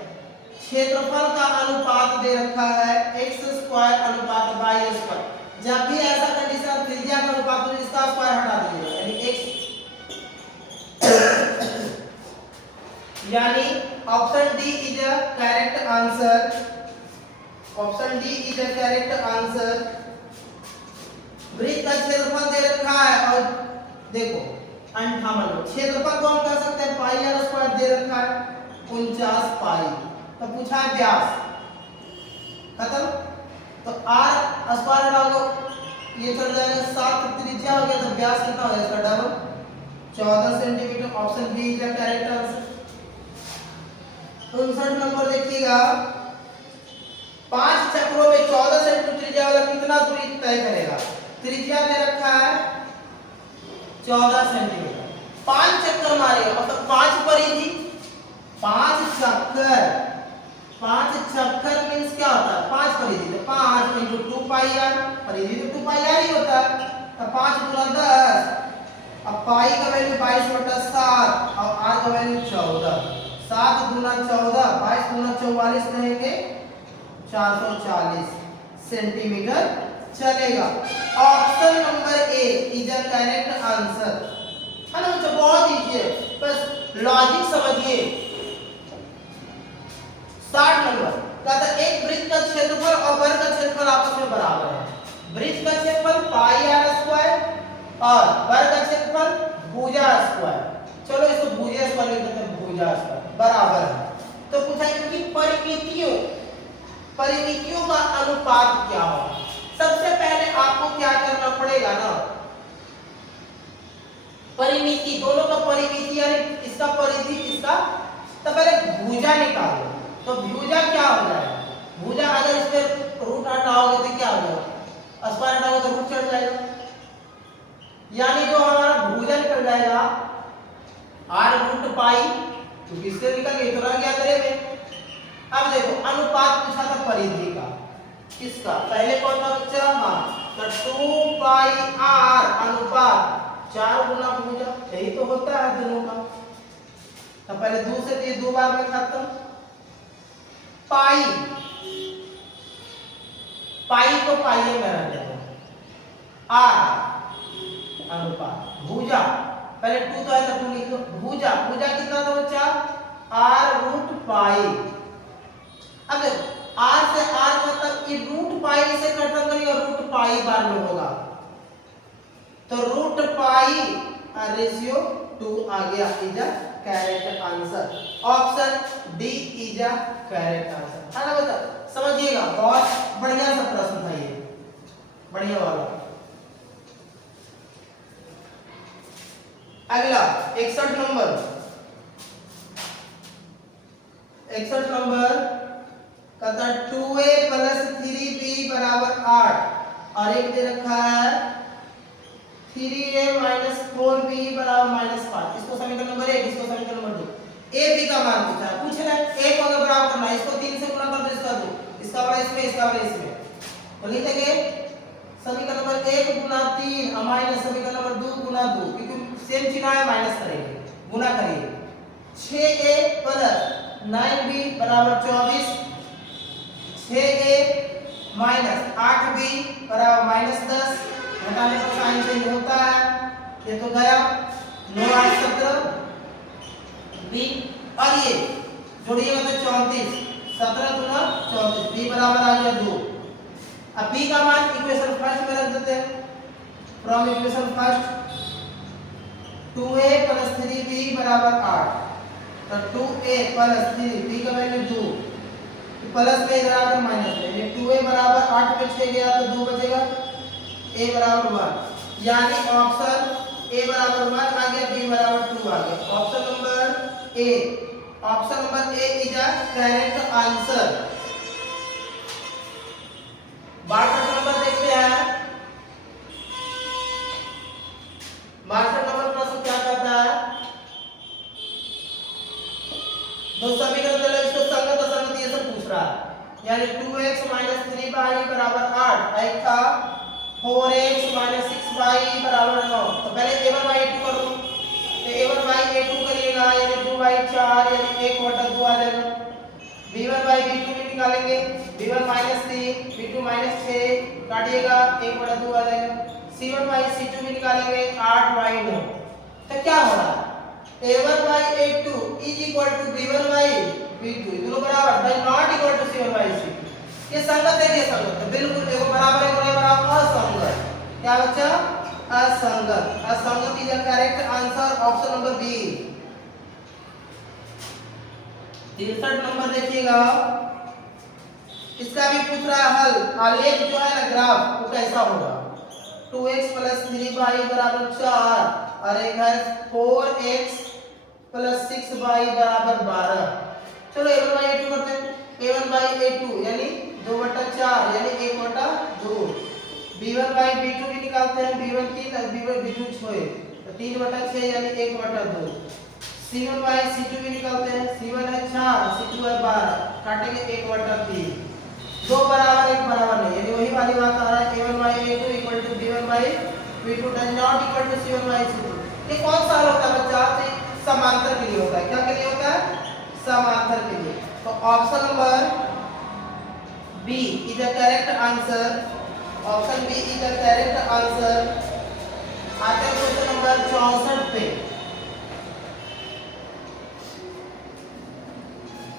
क्षेत्रफल का अनुपात दे रखा है x स्क्वायर अनुपात y स्क्वायर। जब भी ऐसा कंडीशन त्रिज्या का अनुपात तो इसका स्क्वायर हटा दीजिएगा यानी x यानी option D is a correct answer. Option D is a correct answer. वृत्त का क्षेत्रफल दे रखा है और देखो 58 क्षेत्रफल को हम कह सकते हैं पाई आर स्क्वायर दे रखा है 49 पाई। तो पूछा है व्यास खत्म, तो आर स्क्वायर हटा दो ये चल जाएगा 7 त्रिज्या हो गया तो व्यास कितना हो जाएगा double 14 centimetre. Option B is the correct answer. 59 number देखिएगा 5 चक्रों में 14 सेंटीमीटर त्रिज्या वाला कितना दूरी तय करेगा। त्रिज्या दे रखा है 14 सेंटीमीटर, 5 चक्कर मारेगा मतलब 5 परिधि 5 चक्कर। 5 चक्कर मींस क्या होता है 5 परिधि तो 5 into 2 पाई r, परिधि तो 2 पाई r ही होता है। तो 5 गुना 10, अब पाई का वैल्यू 22/7 और r का वैल्यू 14। 7 गुना 14 22 गुना 44 रहेंगे 440 सेंटीमीटर चलेगा। Option number A is the correct answer है ना बच्चों। बहुत इजी है, बस लॉजिक समझिए। 60 नंबर कहता है एक वृत्त का क्षेत्रफल और वर्ग का क्षेत्रफल आपस में बराबर है। वृत्त का क्षेत्रफल पाई आर स्क्वायर और वर्ग का क्षेत्रफल भुजा स्क्वायर। चलो इसको भुजा स्क्वायर लिख देते हैं, भुजा स्क्वायर बराबर है। तो पूछा इनकी परिमितियों का अनुपात क्या होगा। सबसे पहले आपको क्या करना पड़ेगा ना, परिमिति दोनों का परिमिति यानी इसका परिधि इसका, तो पहले भुजा निकालो। तो भुजा क्या हो जाएगा, भुजा अगर इस पे रूट हटाओगे तो क्या हो जाएगा, स्क्वायर हटाओगे तो रूट चढ़ जाएगा, यानी जो हमारा भुजा निकल जाएगा आर रूट पाई, क्योंकि इससे निकल गई तो रह गया तेरे में। अब देखो अनुपात पूछा था परिधि का, किसका, पहले कौन था बच्चा, हाँ तो 2 पाई आर अनुपात 4 गुना भुजा, यही तो होता है दोनों का। तो पहले 2 से दिए 2 बार में खत्म, पाई पाई को पाई में रख देना, आर अनुपात भुजा, पहले 2 तो है तो 2 लिख दो, भुजा भुजा कितना था बच्चा, आर रूट पाई। अब देखो आर से आर मतलब ये रूट पाई से खत्म करिए और रूट पाई बार में होगा, तो रूट पाई रेशियो 2 आ गया, is a correct answer, option D is a correct answer, है ना बच्चा, समझिएगा बहुत बढ़िया सा प्रश्न था ये, बढ़िया वाला। अगला 61 नंबर, 61 नंबर कहता 2a प्लस 3b बराबर 8 और एक दे रखा है 3a माइनस 4b बराबर माइनस 5, इसको समीकरण नंबर 1, इसको समीकरण नंबर 2, a b का मान पूछा है, पूछ रहा है a को अगर बराबर करना है, इसको 3 से गुणा कर दो, इसका 2, इसका बड़ा इसमें, इसका बड़ा इसमें, तो लिखेंगे समीकरण नंबर 1 गुना 3 माइनस समीकरण नंबर 2 गुना 2, क्योंकि सेम चिन्ह है, माइनस करेंगे, गुना करिए, 6a प्लस 9b बराबर 24, 6a माइनस 8b बराबर माइनस 10, घटाने का साइन चेंज होता है, ये तो गया 9 8 17 b, और ये जोड़िएगा तो 34, 17 दूना 34, b बराबर आ गया 2। अब b का मान इक्वेशन फर्स्ट में रख देते हैं, from equation first 2a plus 3b बराबर 8, तो 2a प्लस 3b का वैल्यू 2, प्लस में इधर आकर माइनस में, ये 2a बराबर 8 में 6 गया तो 2 बचेगा, a बराबर 1, यानी ऑप्शन a बराबर 1 आ गया, b बराबर 2 आ गया, option number a, option number a is a correct answer. 62 number देखते हैं, 62 नंबर प्रश्न क्या कहता है, दो समीकरण दे इसको संगत असंगत ये सब पूछ रहा है, यानी 2x 3y बराबर 8, एक था 4x 6y बराबर 9, तो पहले a1 y a2 करो, तो a1 y a2 करिएगा, यानी 2y 4 यानी 1/2 आ जाएगा, b1 y b2 भी निकालेंगे, b1 -3 b2 -6 काटिएगा 1/2 आ जाएगा, c1 y c2 भी निकालेंगे 8 y 9, तो क्या हो रहा है, a1 by a2 is equal to b1 by b2, दोनों बराबर, but not equal to c1 by c2, ये संगत है, ये संगत है, बिल्कुल देखो बराबर है, और ये बराबर असंगत, क्या बच्चा, असंगत, असंगत is the correct answer, option number B. 63 number देखिएगा, इसका भी पूछ रहा है हल, आलेख जो है ना ग्राफ वो कैसा होगा, 2x प्लस 3y बराबर 4 और एक है 4x प्लस 6y बराबर 12, चलो a1 by a2 करते हैं, a1 by a2 यानी 2/4 यानी 1/2, b1 by b2 भी निकालते हैं, b1 3 और b2 6, तो 3/6 यानी 1/2, c1 by c2 भी निकालते हैं, c1 है 4 c2 है 12, काटेंगे 1/3, दो बराबर एक बराबर नहीं, यानी वही वाली बात आ रहा है, a1 by a2 equal to b1 by b2 does not equal to c1 by c2, ये कौन सा होता है बच्चा, समांतर के लिए होता है, क्या के लिए होता है, समांतर के लिए, तो option number B is the correct answer, option B is the correct answer. आते हैं क्वेश्चन नंबर 64 पे,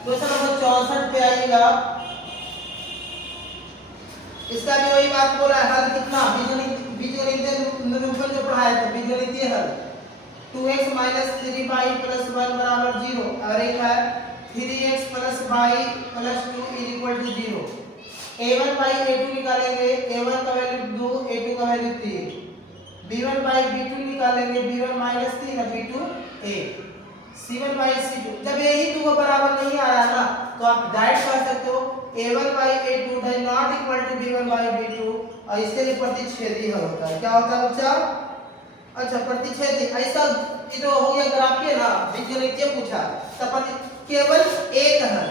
क्वेश्चन नंबर 64 पे आइएगा, इसका भी वही बात बोला है, हल कितना, बीजगणितीय निरूपण जो पढ़ाया था, बीजगणितीय हल 2x माइनस 3y प्लस 1 बराबर 0, और एक है 3x plus y plus 2 is equal to 0, a1 by a2 निकालेंगे, a1 का वैल्यू 2 a2 का वैल्यू 3, b1 by b2 निकालेंगे, b1 माइनस 3 और b2 1, c1 by c2, जब यही दो बराबर नहीं आ रहा ना तो आप डायरेक्ट कह सकते हो a1 by a2 is not equal to b1 by b2 और इसके लिए प्रतिच्छेदी हल होता है। क्या होता है बच्चा? अच्छा प्रतिच्छेदी, ऐसा ये तो हो गया ग्राफीय ना, बीजगणितीय पूछा तो केवल एक हल,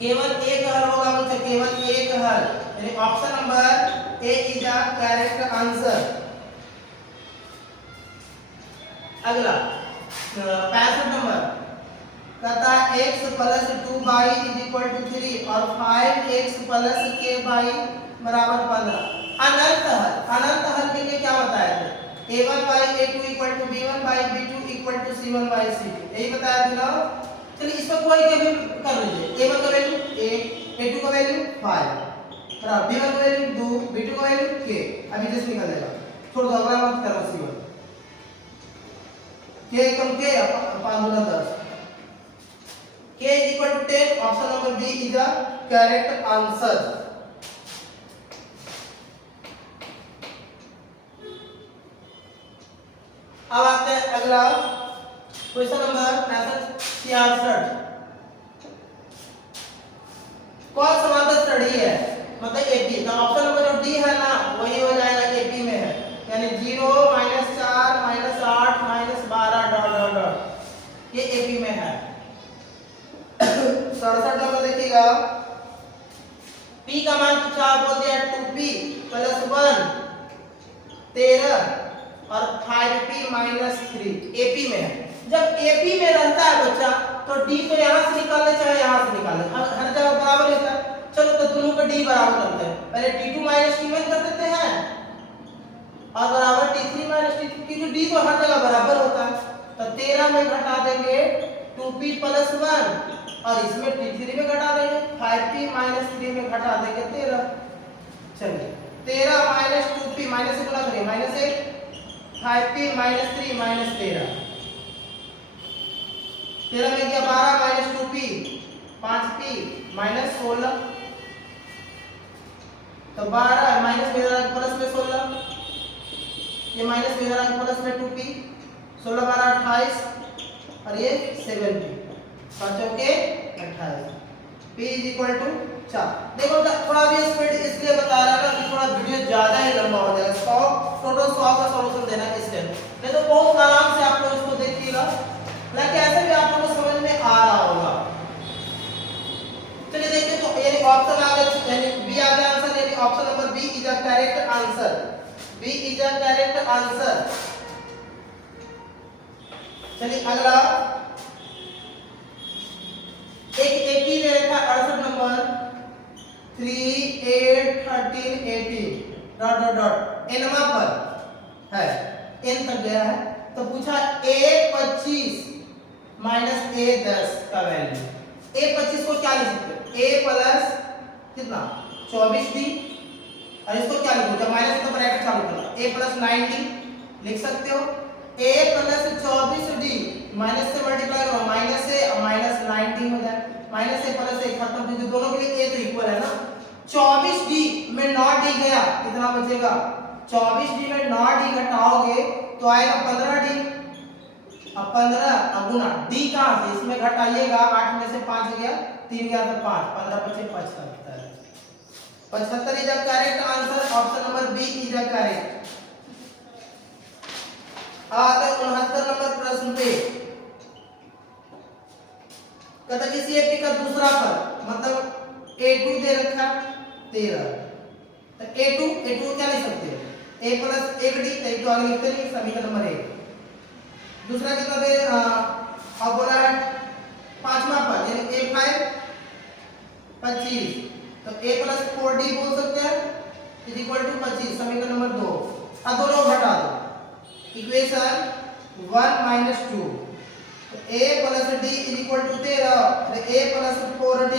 केवल एक हल होगा बच्चा, केवल एक हल, यानी option number A is the correct answer. अगला 65 नंबर कहता है x plus 2y is equal to 3 और 5x प्लस k y बराबर 15। अनंत हल, अनंत हल के लिए क्या बताया था? a1 by a2 equal to b1 by b2 equal to c1 by c2, यही बताया था ना। चलिए इसमें कोई के भी कर लीजिए, a1 का वैल्यू 1, a2 का वैल्यू 5 बराबर b1 का वैल्यू 2, b2 का वैल्यू k, अभी जस्ट निकल जाएगा, छोड़ दो अगला मत करो c1, k कम k 5 गुना 10, k is equal to 10, option number B is the correct answer। अब आते हैं अगला क्वेश्चन नंबर 66। कौन समांतर श्रेणी है? मतलब एपी, तो ऑप्शन नंबर जो डी है ना वही हो जाएगा, एपी में है, यानी 0 -4 -8 -12 डॉट डॉट डॉट, ये एपी में है। 67 नंबर देखिएगा, p का मान कुछ आप बोल दिया 2p प्लस 1 13 और 5p माइनस 3, एपी में है। जब एपी में रहता है बच्चा तो d तो यहां से निकाल ले चाहे यहां से निकाल ले, हर जगह बराबर रहता है। चलो तो दोनों को d बराबर करते हैं, पहले t2 माइनस t1 कर देते हैं और बराबर t3 माइनस t2, क्योंकि d तो हर जगह बराबर होता है। तो 13 में घटा देंगे 2p प्लस 1 और इसमें t3 में घटा देंगे, 5p माइनस 3 में घटा देंगे 13। चलिए 13 माइनस 2p माइनस से गुणा करें, माइनस 1 5p माइनस 3 माइनस 13 में क्या 12 माइनस 2p 5p माइनस 16, तो 12 माइनस में रख प्लस में 16, ये माइनस में रख प्लस में 2p, 16 12 28 और ये 7p, पांचों के 28, p इज इक्वल टू 4। देखो थोड़ा भी स्पीड इसलिए बता रहा था कि थोड़ा वीडियो ज्यादा ही लंबा हो जाएगा, 100 टोटल 100 का सॉल्यूशन देना है इसलिए, नहीं तो बहुत आराम से आप लोग इसको देखिएगा, लाइक ऐसे भी आप लोगों को समझ में आ रहा होगा। चलिए देखिए, तो यानी ऑप्शन आ गया, यानी बी आ गया आंसर, यानी option number B is the correct answer, B is the correct answer. चलिए अगला एक एपी दे रखा 68 नंबर 3 8 13 18 डॉट डॉट डॉट एनवा पर है, एन तक गया है, तो पूछा a 25 माइनस a 10 का वैल्यू। a 25 को क्या लिख सकते हो? a प्लस कितना 24d और इसको क्या लिखो, जब माइनस तो ब्रैकेट चालू करना, a प्लस 9d लिख सकते हो, a प्लस 24d माइनस से मल्टीप्लाई करो, माइनस से माइनस 19 हो जाए, माइनस से प्लस से खत्म, क्योंकि दोनों के लिए a तो इक्वल है ना। 24d में 9d गया, कितना बचेगा? 24d में 9d घटाओगे तो आएगा 15d, अब 15 गुना d कहां से, इसमें घटाइएगा, 8 में से 5 गया, 3 गया तो 5, 15 बचे 75। 75 is the correct answer, option number B is the correct. आगे 69 नंबर प्रश्न पे कहता किसी एपी का दूसरा पद, मतलब a2 दे रखा 13, तो a2 क्या लिख सकते हो? a प्लस 1d, तो आगे लिखते नहीं, समीकरण नंबर 1। दूसरा कितना दे, अब बोला है पांचवा पद, यानी a5 25, तो a प्लस 4d बोल सकते हैं इज इक्वल टू 25, समीकरण नंबर 2। अब दोनों घटा दो, इक्वेशन 1 माइनस 2, तो a plus d is equal to 13, तो a plus 4d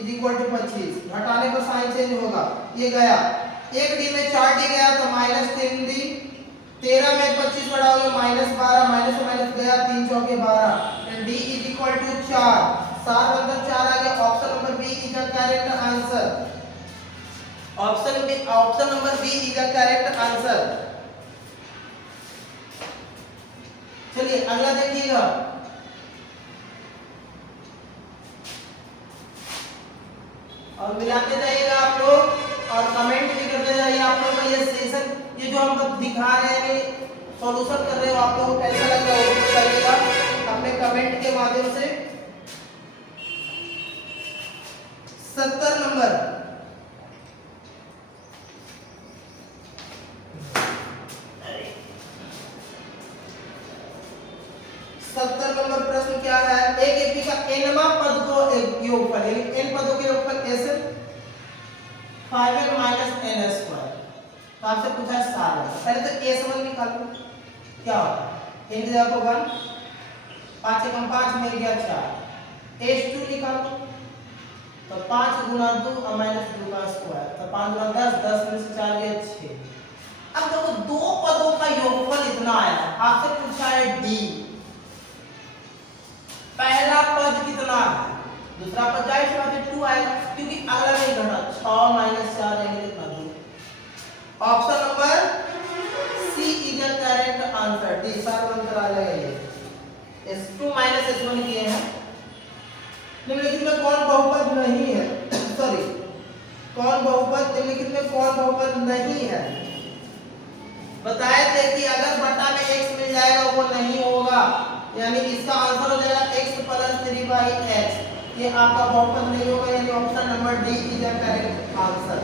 is equal to 25, घटाने पर साइन चेंज होगा, ये गया, 1d में 4d गया तो माइनस 3d, 13 में 25 बढ़ाओगे माइनस 12, माइनस से माइनस गया, 3 चौके 12, d इज इक्वल टू 4, 7 बदल 4 आ गया, option number B is the correct answer, option number B is the correct answer. चलिए अगला देखिएगा, और मिलाते जाइएगा आप लोग और कमेंट भी करते जाइए। आप लोगों का ये सेशन, ये जो हम दिखा रहे हैं, सॉल्यूशन कर रहे हो, आप लोगों को कैसा लग रहा है वो बताइएगा अपने कमेंट के माध्यम से। 70 नंबर, प्रश्न क्या है? एक एपी का nवां पद को योगफल यानी n पदों के योगफल कैसे? 5n minus n square. तो आपसे पूछा है सार। पहले तो a1 निकालो, क्या होगा? n की जगह पर 1, 5 कम 5 मिल गया 4। h2 निकालो, तो 5 गुना 2 और माइनस 2 का स्क्वायर, तो 5 गुना 10, 10 में से 4 गया 6। अब देखो दो पदों का योगफल इतना आया, आपसे पूछा है d, पहला पद कितना है, दूसरा पद जाहिर सी बात है 2 आएगा, क्योंकि अगला नहीं घटा। 6 माइनस 4 यानी कितना 2। Option number C is the correct answer. D सारा आंसर आ जाएगा ये। s2 माइनस s1 किए हैं। निम्नलिखित में कौन बहुपद नहीं है? सॉरी, कौन बहुपद, निम्नलिखित में कौन बहुपद नहीं है? बताए थे कि अगर बटा में x मिल जाएगा वो नहीं होगा, यानी इसका आंसर हो जाएगा x प्लस 3/x। ये आपका बहुपद नहीं होगा, यानी option number D is the correct answer.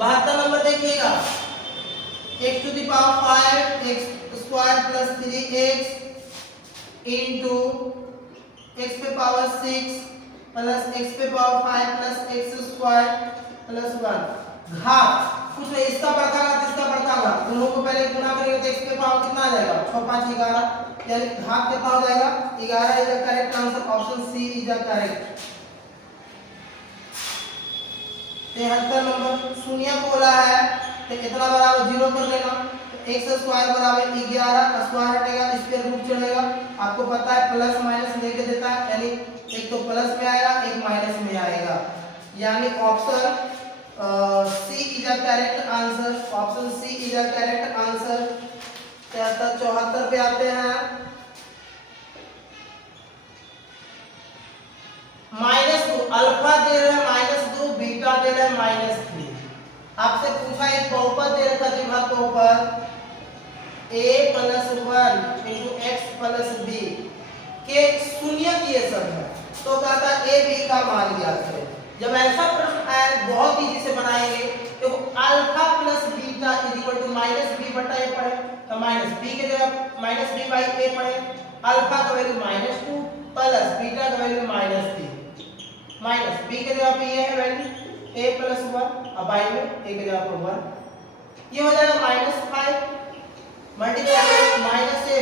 72 number देखिएगा, x to the power 5 x square plus 3x into x पे पावर 6 प्लस x पे power 5 plus x square plus 1 घात। कुछ नहीं, इसका बढ़ता घात इसका बढ़ता घात, दोनों को पहले गुना करेंगे तो x पे पावर कितना आ जाएगा? 6 5 11, यानी घात कितना हो जाएगा? 11 is the correct answer. Option C is the correct. 73 number, शून्य बोला है तो कितना बराबर 0 कर लेना। तो x स्क्वायर बराबर 11, स्क्वायर हटेगा स्क्वायर रूट चढ़ेगा। आपको पता है प्लस माइनस लेके देता है, यानी एक तो प्लस में आएगा एक माइनस में आएगा, यानी option C is the correct answer. Option C is the correct answer. 74 पे आते हैं। -2 अल्फा दे रहा है -2, बीटा दे रहा है -3। आपसे पूछा एक बहुपद दे रखा द्विघात बहुपद a + 1 * x + b के शून्य किए सब है, तो कहता a b का मान ज्ञात करें। जब ऐसा प्रश्न आए बहुत तेजी से बनाएंगे, तो अल्फा प्लस बीटा = -b बटा a पढ़े, तो -b के जगह -b/a पढ़े। अल्फा का वैल्यू -2 प्लस बीटा का वैल्यू -3, -b के जगह पे ये है वैल्यू a + 1 और बाई में a के जगह पर 1, ये हो जाएगा -5 मल्टीप्लाई -a -1, ये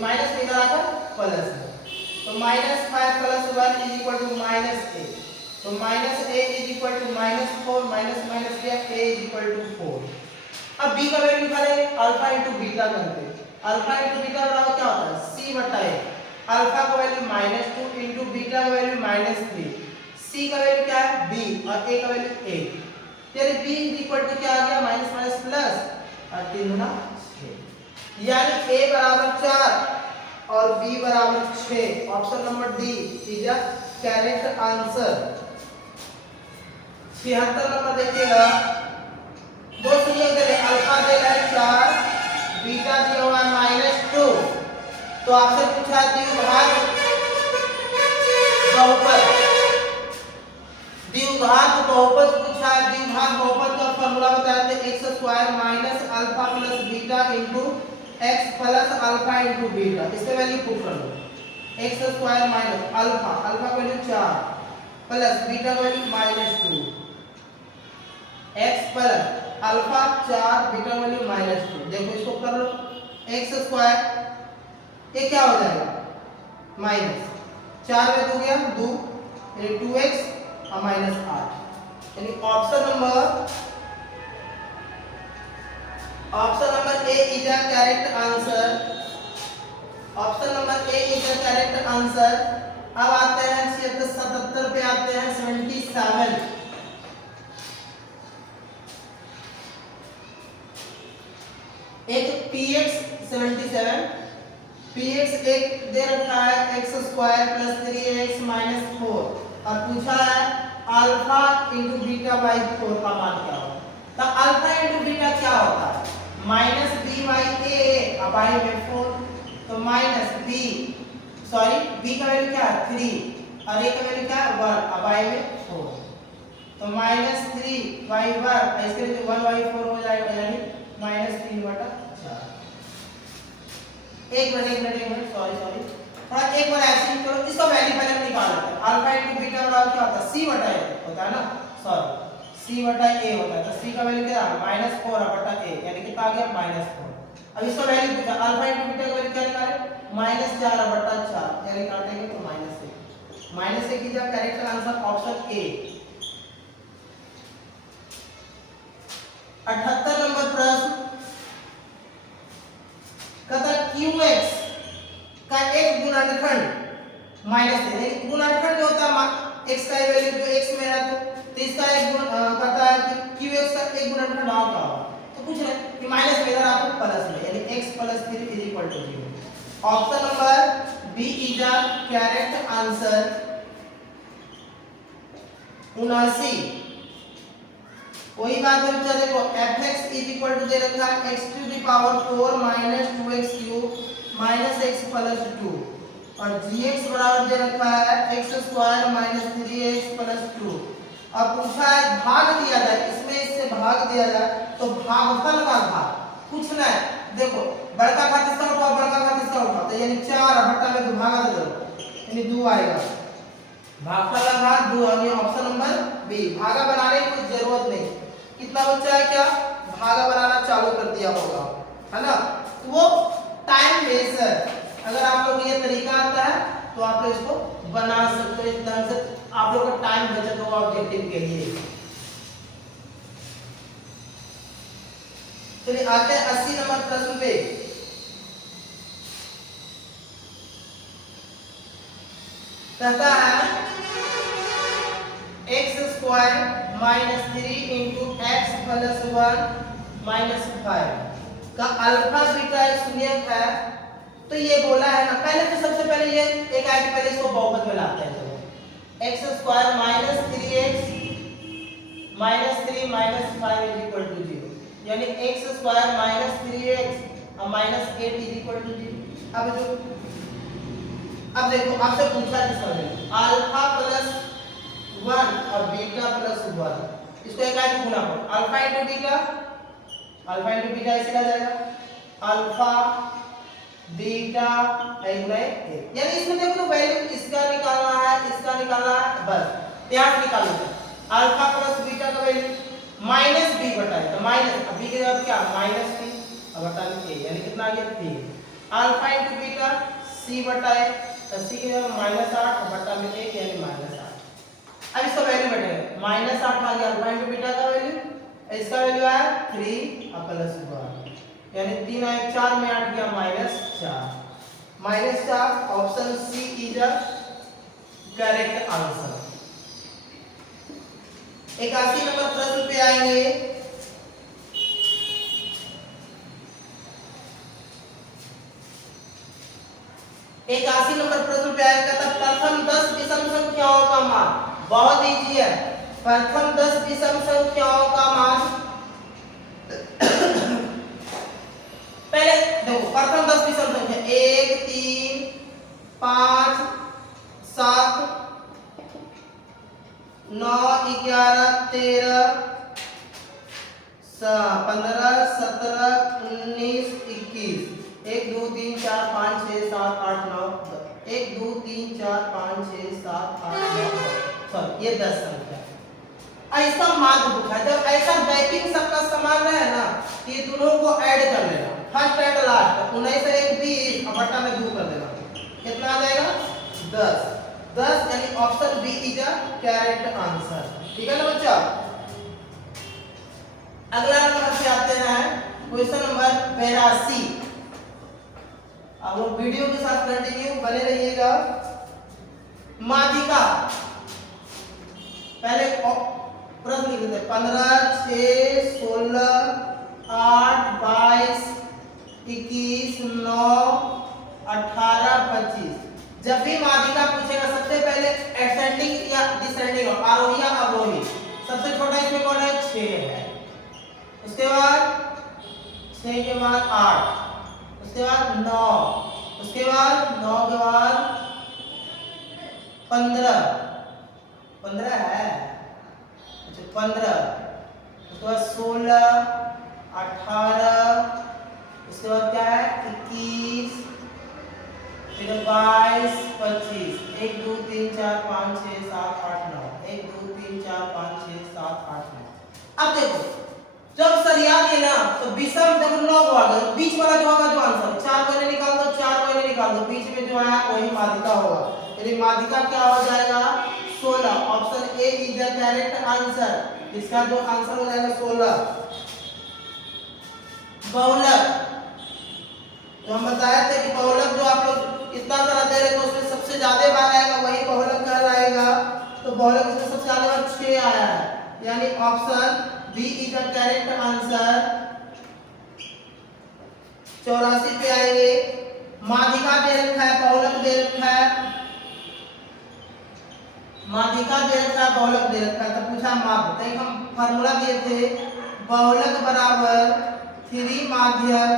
माइनस इधर आकर प्लस है, तो -5 + 1 = -a, तो -a = -4, माइनस गया a = 4। अब b का वैल्यू निकालेंगे, अल्फा * बीटा करते हैं। अल्फा * बीटा बराबर क्या होता है? c/a। अल्फा का वैल्यू -2 * बीटा का वैल्यू -3, c का वैल्यू क्या है? b और a का वैल्यू 8, यानी b = क्या आ गया? माइनस प्लस और 3 गुना 6, यानी a बराबर 4 और b बराबर 6। Option number D is the correct answer. 76 number देखिएगा, दो संयोग दे रहे, अल्फा दे रहा है 4, बीटा दिया हुआ है -2, तो आपसे पूछा द्विघात बहुपद, द्विघात बहुपद पूछा है। द्विघात बहुपद का फॉर्मूला बताया था x square minus alpha plus beta into x plus alpha into beta. इसके वैल्यू पुट कर दो, x square minus alpha, alpha का वैल्यू 4 प्लस बीटा का value -2, x plus alpha 4 beta का वैल्यू -2। देखो इसको कर लो, x स्क्वायर ये क्या हो जाएगा? -4 में 2 गया 2, यानी 2x और -8, यानी option number A is the correct answer. Option number A is the correct answer. अब आते हैं 77 पे आते हैं। 77 एक px 77 px एक दे रखा है x square plus 3x minus 4 और पूछा है अल्फा इंटू बीटा बाई 4 का मान क्या होगा। तो अल्फा इंटू बीटा क्या होता है माइनस बी बाई ए अब बाई में 4 तो माइनस बी सॉरी बी का वैल्यू क्या है 3 और ए का वैल्यू क्या है 1 अब बाई में 4 तो माइनस 3 बाई 1 इसके लिए 1 बाई 4 हो जाएगा यानी माइनस 3 बटा 4। एक मिनट सॉरी थोड़ा एक बार ऐसे ही करो इसका वैल्यू पहले हम निकाल लेते हैं। अल्फा इनटू बीटा बराबर क्या होता है c बटा a होता है ना सॉरी c बटा a होता है तो c का वैल्यू क्या है -4 बटा a यानी कितना आ गया -4। अब इसका वैल्यू पूछा अल्फा इनटू बीटा का वैल्यू क्या निकाले -4 बटा 4 यानी काटेंगे तो -1 की जगह करेक्ट आंसर ऑप्शन ए। 78 नंबर प्रश्न कहता qx का एक गुणनखंड माइनस है गुणनखंड जो होता है x का वैल्यू जो x में है तो इसका एक गुण कहता है कि qx का एक गुणनखंड और क्या होगा तो पूछ रहे हैं कि माइनस में इधर आपको प्लस में यानी x + 3 = 0। Option number B is the correct answer. 79 वही बात है बच्चा देखो fx = दे रखा है x⁴ - 2x³ -x + 2 और gx बराबर दे रखा है x² - 3x + 2। अब पूछा है भाग दिया जाए इसमें इससे भाग दिया जाए तो भागफल का भाग पूछना है। देखो बड़का घात इसका उठाओ बड़का घात इसका उठाओ तो यानी 4 बटा में 2 भागा दे दो यानी 2 आएगा भागफल का भाग 2 यानी ऑप्शन नंबर बी। भागा बनाने की कोई जरूरत नहीं कितना बच्चा है क्या भागा बनाना चालू कर दिया होगा है ना तो वो टाइम वेस्टर अगर आप लोग ये तरीका आता है तो आप लोग इसको बना सकते हो इस ढंग से आप लोग का टाइम बचत होगा ऑब्जेक्टिव के लिए। चलिए आते हैं 80 नंबर प्रश्न पे। कहता है x² - 3 × x + 1 - 5 का अल्फा बीटा एक शून्यक है तो ये बोला है ना पहले तो सबसे पहले ये एक आगे पहले इसको बहुपद में लाते हैं चलो x² - 3x - 3 - 5 = 0 यानी x² - 3x और -8 = 0। अब देखो आपसे पूछा किसका वैल्यू अल्फा प्लस 1 और बीटा प्लस 1 इसको एक आगे गुना करो अल्फा इंटू बीटा ऐसे आ जाएगा अल्फा बीटा गुना 1 यानी इसमें देखो वैल्यू इसका निकालना है बस ध्यान निकालो अल्फा प्लस बीटा का वैल्यू माइनस बी बटा है तो माइनस बी के बाद क्या माइनस बी और बटा ए यानी कितना आ गया 3 अल्फा इंटू बीटा सी बटा है तो सी के बाद -8 बटा में 1 यानी -8। अब इसका वैल्यू बैठेगा -8 आ गया अल्फा इंटू बीटा का वैल्यू इसका वैल्यू आया 3 और प्लस 1 यानी 3 आया 4 में 8 गया -4 option C is the correct answer. 81 number प्रश्न पे आएंगे। नंबर प्रश्न पे आएगा था प्रथम 10 विषम संख्याओं का मान बहुत इजी है। प्रथम 10 विषम संख्याओं का मान पहले देखो प्रथम 10 विषम संख्या 1 3 5 7 9 11 13 15 17 19 21 1 2 3 4 5 6 7 8 9 10 1 2 3 4 5 6 7 8 9 10 सॉरी ये 10 संख्या ऐसा माध्य पूछा जब ऐसा बैकिंग सबका समान रहे ना ये दोनों को ऐड कर लेना फर्स्ट एंड लास्ट 19 से 1 20 और बटा में 2 कर देना कितना आ जाएगा 10 यानी option B is the correct answer. ठीक है ना बच्चा। अगला नंबर पे आते हैं क्वेश्चन नंबर 82। अब लोग वीडियो के साथ कंटिन्यू बने रहिएगा। माध्यिका पहले प्रश्न लिख देते 15 6 16 8 22 21 9 18 25। जब भी माध्यिका पूछेगा सबसे पहले एसेंडिंग या डिसेंडिंग, आरोही या अवरोही। सबसे छोटा इसमें कौन है? 6 है। उसके बाद 6 के बाद 8, उसके बाद 9, उसके बाद 9 के बाद 15 15 है, अच्छा 15, उसके बाद 16 18, उसके बाद क्या है 21, फिर 22 25, 1 2 3 4 5 6 7 8 9, 1 2 3 4 5 6 7 8 9। अब देखो जब सरिया के ना तो विषम जब 9 को आ गए, बीच वाला जो होगा जो आंसर 4 महीने निकाल दो, 4 महीने निकाल दो, बीच में जो है वही माध्यिका होगा। यानी माध्यिका क्या हो जाएगा? 16। Option A is the correct answer. इसका जो आंसर हो जाएगा 16। बहुलक, तो हम बताए थे कि बहुलक जो आप लोग इतना सारा दे रहे थे उसमें सबसे ज्यादा बार आएगा वही बहुलक कहलाएगा। तो बहुलक इसमें सबसे ज्यादा बार 6 आया है, यानी option B is the correct answer. 84 पे आएंगे। माध्यिका दे रखा है, बहुलक दे रखा है, माध्यिका दे रखा है, बहुलक दे रखा है, तो पूछा माध्य। तो हम फार्मूला दिए थे बहुलक बराबर 3 माध्यक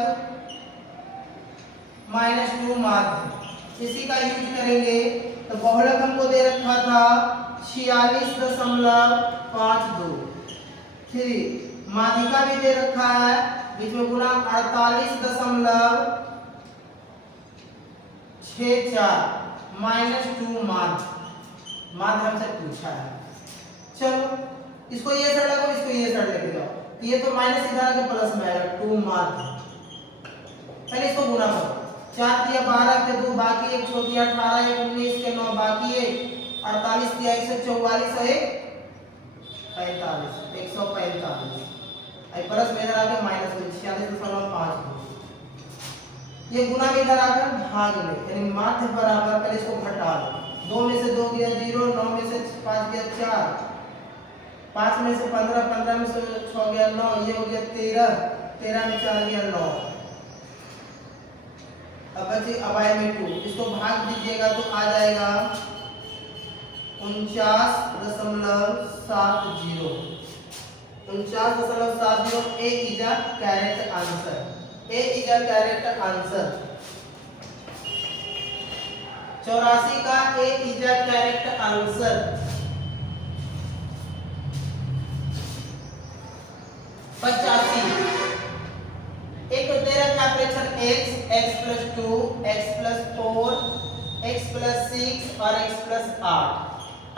-2 माध्य। इसी का यूज करेंगे। तो बहुलक हमको दे रखा था 46.52, 3 माध्यिका भी दे रखा है, बीच में गुना 48.64 -2 माध्य। माध्य हमसे पूछा है। चलो इसको ये साइड लगाओ, इसको ये साइड लेके जाओ, तो ये तो माइनस इधर के प्लस में आएगा 2 माध्य। पहले इसको गुना करो, 4 दिया 12 के 2 बाकी 1 छोटी 18 1 19 के 9 बाकी 1 48 दिया 144 और 1 45 145। आई प्लस में इधर आ गया माइनस में 46.52। ये गुना में इधर आकर भाग में, यानी माध्य बराबर, पहले इसको घटा लो, 2 में से 2 गया 0, 9 में से 5 गया 4, 5 में से 15, 15 में से 6 गया 9, ये हो गया 13, 13 में 4 गया 9। अब बचे अबाय में 2, इसको भाग दीजिएगा तो आ जाएगा 49.70, 49.70। A is the correct answer. A is the correct answer. 84 का A is the correct answer. 85 एक दे रखा है प्रेक्षण x, x + 2, x + 4, x + 6 और x + 8।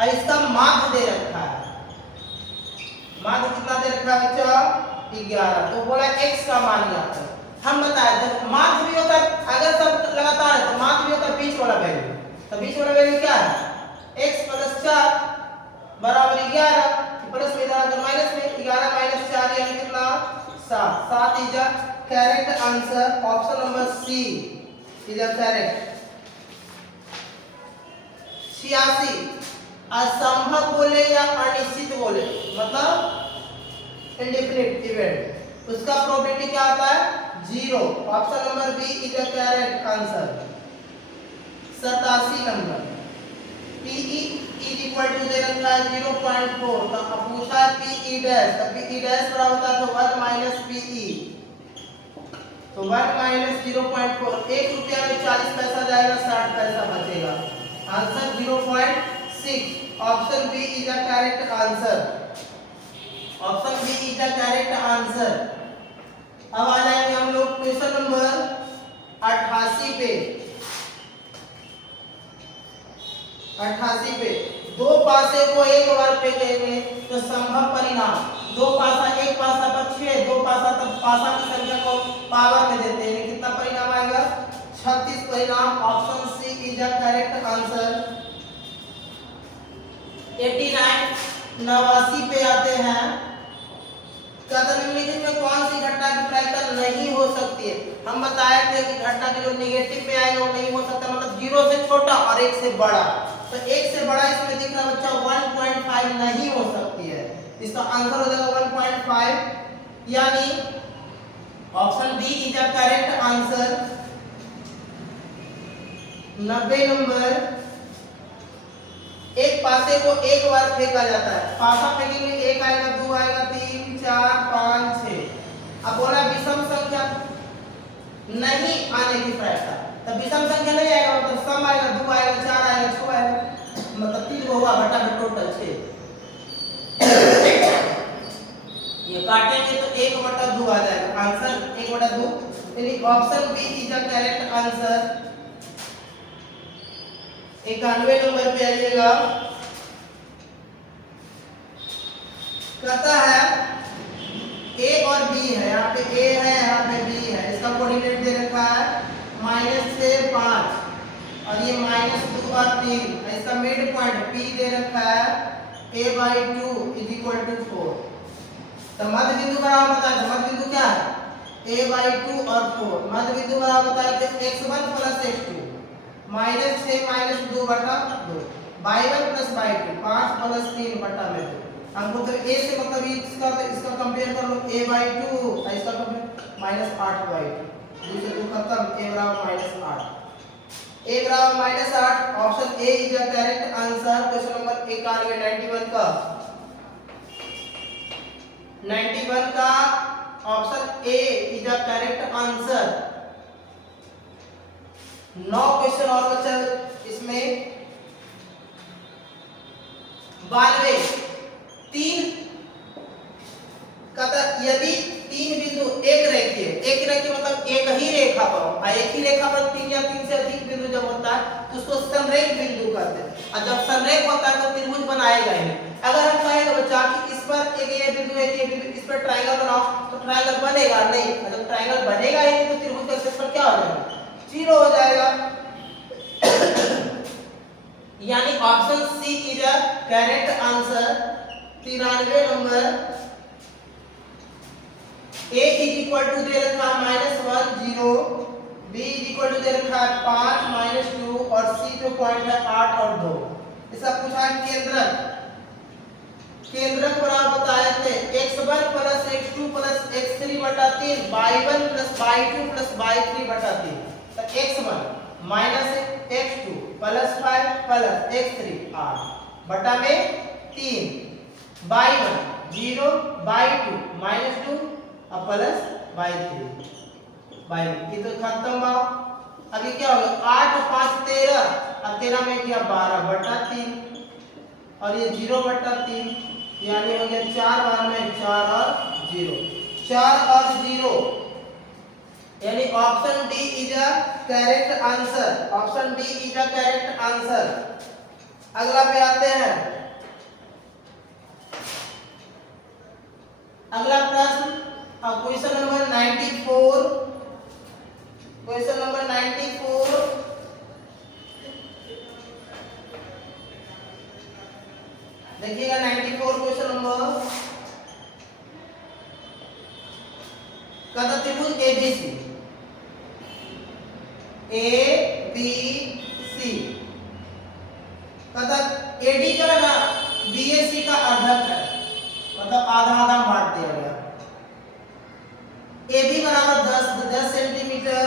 और इसका माध्य दे रखा है। माध्य कितना दे रखा है बच्चा? 11। तो बोला x का मान ज्ञात करो। हम बताए थे माध्य भी होता है, अगर सब लगातार है तो माध्य भी होता है बीच वाला वैल्यू। तो बीच वाला वैल्यू क्या है? x + 4 बराबर 11, प्लस में इधर आकर माइनस में 11 - 4 यानी कितना? 7। 7 is the correct answer. Option number C is the correct. 86 असंभव बोले या अनिश्चित बोले, मतलब इंडेफिनिट इवेंट, उसका प्रोबेबिलिटी क्या आता है? 0। Option number B is the correct answer. 87 number PE is equal to दे रखा है 0.4। तो अब पूछा है PE डैश, तो PE डैश बराबर होता है तो 1 - PE, तो 1 - 0.4, 1 रुपया में 40 पैसा जाएगा, 60 पैसा बचेगा। Answer 0.6। Option B is the correct answer. Option B is the correct answer. अब आ जाएंगे हम लोग क्वेश्चन नंबर 88 पे। 88 पे दो पासे को एक बार फेंकेंगे तो संभव परिणाम, दो पासा एक पासा पर 6, दो पासा तब पासा की संख्या को पावर में देते हैं, कितना परिणाम आएगा? 36 परिणाम। Option C is the correct answer. 89 89 पे आते हैं। निम्नलिखित में कौन सी घटना की प्रायिकता नहीं हो सकती है? हम बताए थे कि घटना के जो नेगेटिव पे आएगा वो नहीं हो सकता, मतलब 0 से छोटा और 1 से बड़ा। तो 1 से बड़ा इसमें दिख रहा बच्चा 1.5 नहीं हो सकती है। इसका आंसर हो जाएगा 1.5, यानी option B is the correct answer. 90 number एक पासे को एक बार फेंका जाता है। पासा फेंकेंगे, एक आएगा, दो आएगा, 3 4 5 6। अब बोला विषम संख्या नहीं आने की प्रायिकता, तब विषम संख्या नहीं आएगा मतलब सम आएगा, 2 आएगा, 4 आएगा, 6 आएगा, मतलब 3 होगा बटा में टोटल 6। ये काटेंगे तो 1/2 आ जाएगा, आंसर 1/2। यानी option B is the correct answer. 91 number पे आइएगा, कहता है ए और बी है, यहाँ पे ए है, यहाँ पे बी है, इसका कोऑर्डिनेट दे रखा है -6 5 और ये -2 और 3, इसका मिड पॉइंट पी दे रखा है a/2 = 4। तो मध्य बिंदु बराबर बताया, तो मध्य बिंदु क्या है a/2 और 4। मध्य बिंदु बराबर बताया तो x1 + x2 -6 - 2/2 y1 + y2 5 + 3/2। हमको तो a से मतलब इसका कंपेयर कर लो a/2 और इसका कंपेयर -8/2, 2 से 2 खत्म, a बराबर -8। a बराबर -8, option A is the correct answer. Question number 91 का 91 का option A is the correct answer. 9 question और बचा इसमें। 92 3 कहता यदि 3 बिंदु एक रेखीय मतलब एक ही रेखा पर हो, एक ही रेखा पर 3 या 3 से अधिक बिंदु जब होता है तो उसको संरेख बिंदु कहते हैं। और जब संरेख होता है तो त्रिभुज बनाएगा ही। अगर हम कहेंगे बच्चा कि इस पर एक ये बिंदु इस पर ट्रायंगल बनाओ तो ट्रायंगल बनेगा नहीं। जब ट्रायंगल बनेगा ही नहीं तो त्रिभुज का क्षेत्रफल क्या हो जाएगा, 0 हो जाएगा। यानी option C is the correct answer. 93 number a = दे रखा है -1 0, b = दे रखा है 5 - 2 और c जो पॉइंट है 8 और 2। इसका पूछा है केंद्रक बराबर बताए थे x1 + x2 + x3/3 y1 + y2 + y3/3। तो x1 - x2 + 5 + x3 8 बटा में 3, y1 0 y2 -2 और प्लस y3 ये तो खत्म हुआ। अभी क्या होगा 8 और 5 13 और 13 में क्या 12/3 और ये 0/3 यानी हो गया 4 बार में 4 और 0 4 और 0 यानी option D is a correct answer. Option D is a correct answer. अगला पे आते हैं। अगला प्रश्न क्वेश्चन नंबर 94। क्वेश्चन नंबर 94 देखिएगा। 94 क्वेश्चन नंबर कहता त्रिभुज एबीसी कहता एडी जो है ना बीएसी का अर्धक है, मतलब आधा आधा बांट दिया गया। AB बराबर 10 सेंटीमीटर,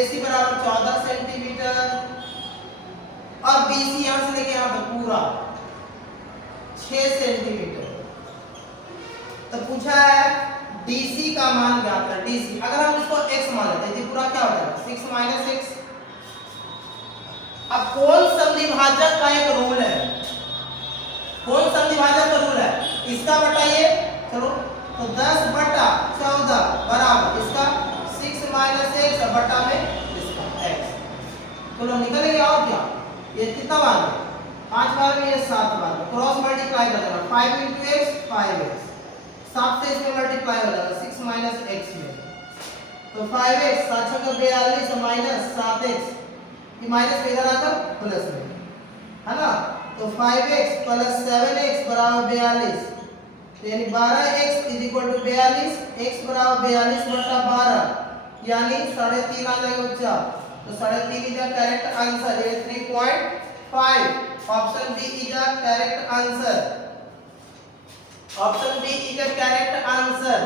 AC बराबर 14 सेंटीमीटर और BC यहां से लेके यहां तक पूरा 6 सेंटीमीटर। तो पूछा है DC का मान ज्ञात है। DC अगर हम इसको x मान लेते हैं तो पूरा क्या हो जाएगा 6 - x। अब कौन संधिभाजक का एक रूल है, कौन संधिभाजक का रूल है, इसका बताइए। चलो तो 10/14 बराबर इसका 6 - x बटा में इसका x। चलो निकल गया। और क्या ये कितना बार है 5 बार में, ये 7 बार में। क्रॉस मल्टीप्लाई कर देना 5 × x 5x 7 से इसमें मल्टीप्लाई हो जाएगा 6 - x में। तो 5x 7 × 42 माइनस 7x ये माइनस पे इधर आकर प्लस में है ना। तो 5x + 7x बराबर 42। तो यानी 12x = 42, x बराबर 42/12 यानी 3.5 आ जाएगा बच्चा। तो 3.5 इज द करेक्ट आंसर। ये 3.5 option B is the correct answer. Option B is the correct answer.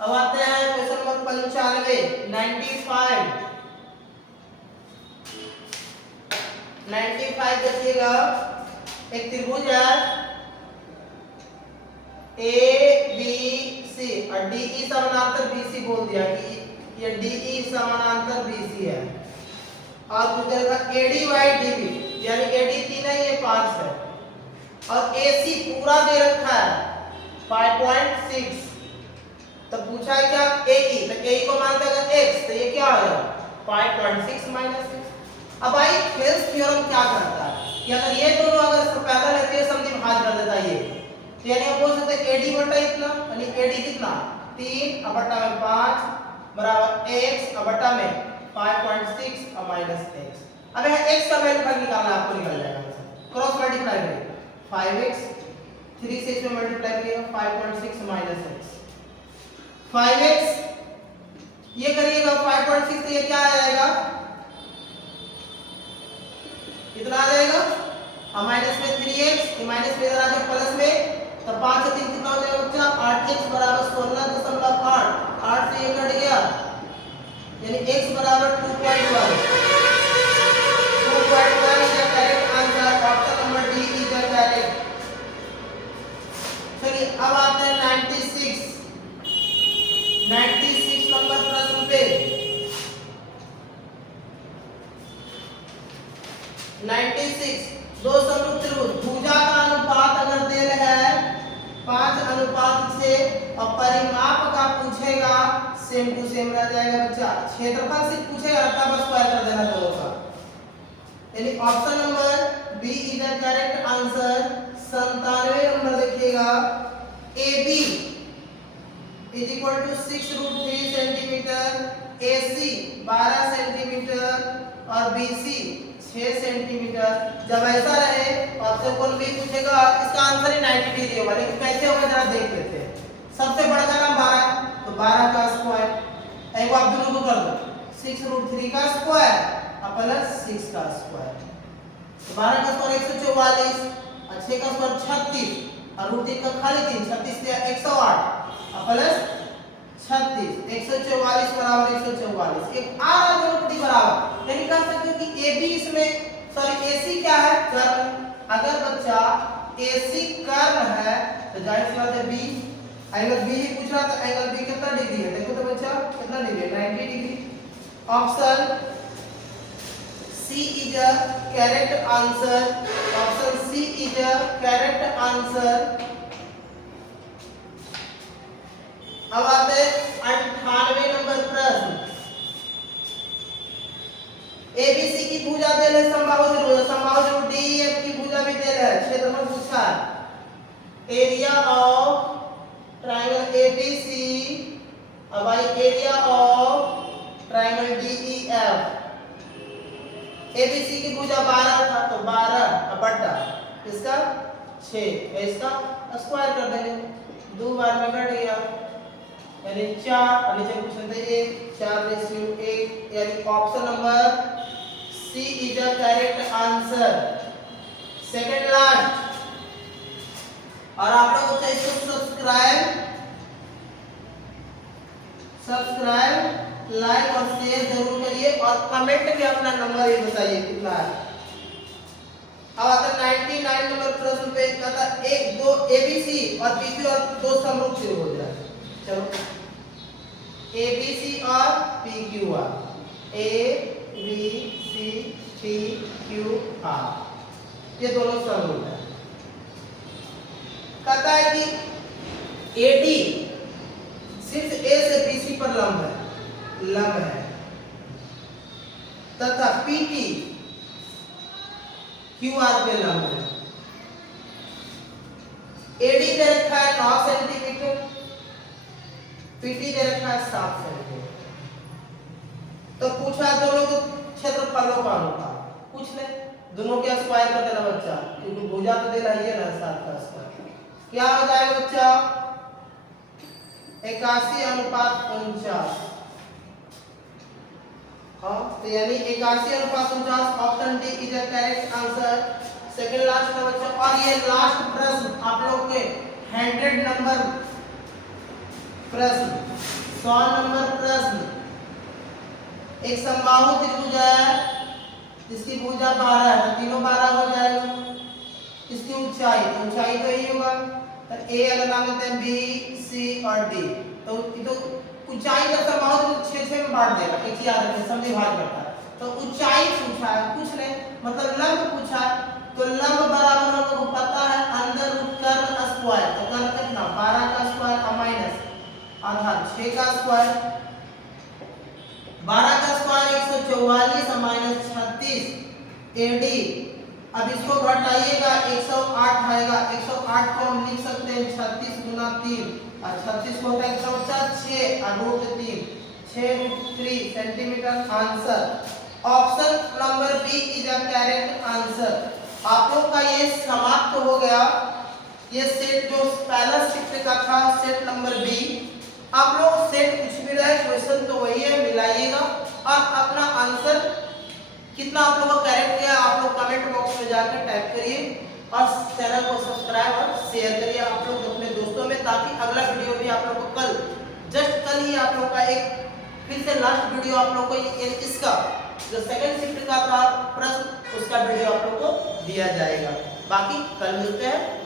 अब आते हैं क्वेश्चन नंबर 95 95 देखिएगा, एक त्रिभुज है ए बी सी और डी ई समानांतर बी सी बोल दिया कि ये डी ई समानांतर बी सी है, और दूसरे का एडी वाई डी बी, यानी एडी 3 है, ये 5 है, और एसी पूरा दे रखा है 5.6। तो पूछा है क्या एई, तो एई को मान देगा x, तो ये क्या आएगा 5.6 माइनस 6। अब भाई थेल्स थ्योरम क्या करता है कि अगर ये दोनों अगर पैरेलल है तो ये समझी भाग कर देता है ये, तो यानी आप बोल सकते हैं एडी बटा इतना, यानी एडी कितना 3 और बटा में 5 बराबर x और बटा में 5.6 और माइनस x। अब यहां x का वैल्यू का निकालना आपको निकल जाएगा, क्रॉस मल्टीप्लाई करिए 5x 3 से इसमें मल्टीप्लाई करिएगा 5.6 माइनस x 5x, ये करिएगा 5.6 तो ये क्या आ जाएगा, कितना आ जाएगा, और माइनस में 3x, माइनस में इधर आ गया प्लस में, तो 5 से 3 कितना हो जाएगा बच्चा 8x बराबर 16.8, 8 से ये कट गया, यानी x बराबर 2.1 is the correct answer, option number D is the correct। चलिए अब आते हैं 96 नंबर प्रश्न पे। 96 दो समरूप त्रिभुज, भुजा का अनुपात अगर दे रहा है 5:6 और परिमाप का पूछेगा सेम टू सेम रह जाएगा बच्चा, क्षेत्रफल से पूछेगा तब स्क्वायर कर देना दोनों का, यानी option number B is the correct answer. 97 number देखिएगा, AB is equal to 6√3 centimetre, AC 12 centimetre और BC 6 सेंटीमीटर। जब ऐसा रहे ऑप्शन कौन भी पूछेगा, इसका आंसर ही 90 डिग्री होगा, लेकिन कैसे होगा जरा देख लेते हैं। सबसे बड़ा का नाम 12, तो 12 का स्क्वायर, एक आप दोनों को कर दो 6√3 का स्क्वायर और प्लस 6 का स्क्वायर, तो 12 का स्क्वायर 144 और 6 का स्क्वायर 36 और √3 का खाली 3, 36 से 108 और प्लस 36, 144 बराबर 144, एक आ रहा दोनों पट्टी बराबर, यानी कह सकते हो कि AB इसमें सॉरी AC क्या है कर्ण। अगर बच्चा AC कर्ण है तो जाहिर सी बात है B, एंगल B ही पूछ रहा था, एंगल B कितना डिग्री है, देखो तो बच्चा कितना डिग्री है 90 degree. Option C is a correct answer, option C is a correct answer। अब आते हैं 98 नंबर प्रश्न, ABC की भुजा दे रहे समबाहु त्रिभुज, समबाहु त्रिभुज DEF की भुजा भी दे रहे हैं, क्षेत्रफल पूछा एरिया ऑफ ट्रायंगल ABC और by area of triangle DEF। ABC की भुजा 12 था तो 12 बटा इसका 6, इसका स्क्वायर कर देंगे, 2 बार में कट गया यानी 4 और नीचे क्वेश्चन थे 4:1, यानी option number C is the correct answer. Second last, और आप लोग को चाहिए सब्सक्राइब लाइक और शेयर जरूर करिए और कमेंट में अपना नंबर ये बताइए कितना है। अब आता 99 नंबर प्रश्न पे कहता एक दो ABC और BC और दो समरूप त्रिभुज है, चलो ABC और PQR, ABCPQR ये दोनों समरूप है। कहता है कि AD सिर्फ A से BC पर लंब है तथा PT QR पे लंब है। AD दे रखा है 9 सेंटीमीटर, PT दे रखा है 7 सेंटीमीटर। तो पूछा दोनों को क्षेत्रफलों का अनुपात, पूछ ले दोनों के स्क्वायर कर देना बच्चा, क्योंकि भुजा तो दे रही है ना 7 का स्क्वायर, क्या हो जाएगा बच्चा 81:49। हाँ तो यानी 81:49, option D is the correct answer. Second last का बच्चा, और ये लास्ट प्रश्न आप लोग के 100 नंबर प्रश्न 100 नंबर प्रश्न। एक समबाहु त्रिभुज है, इसकी भुजा 12 है तो तीनों 12 हो जाएगा। इसकी ऊंचाई तो यही होगा, तो ए अगर नाम लेते हैं बी सी और डी, तो ऊंचाई का समबाहु त्रिभुज 6 में बांट देगा, एक याद रखें समझे भाग करता है। तो ऊंचाई पूछा है, कुछ नहीं मतलब लंब पूछा है, तो लंब बराबर हम लोगों को पता है अंडर रूट कर्ण स्क्वायर, तो कर्ण कितना 12 का स्क्वायर और माइनस आधा 6 का स्क्वायर, 12 का स्क्वायर 144 और माइनस 36 एडी। अब इसको घटाइएगा 108 आएगा, 108 को हम लिख सकते हैं 36 गुना 3 और 36 को होता है 6 और root 3 6√3 centimetre. Answer option number B is a correct answer. आप लोग का ये समाप्त हो गया, ये सेट जो पहला शिफ्ट का था सेट नंबर बी। आप लोग सेट कुछ भी रहे क्वेश्चन तो वही है, मिलाइएगा और अपना आंसर कितना आप लोगों का करेक्ट किया आप लोग कमेंट बॉक्स में जाकर टाइप करिए और चैनल को सब्सक्राइब और शेयर करिए आप लोग अपने दोस्तों में, ताकि अगला वीडियो भी आप लोग को कल ही आप लोग का एक फिर से लास्ट वीडियो आप लोग को इसका जो सेकंड शिफ्ट का था प्रश्न उसका वीडियो आप लोग को दिया जाएगा। बाकी कल मिलते हैं।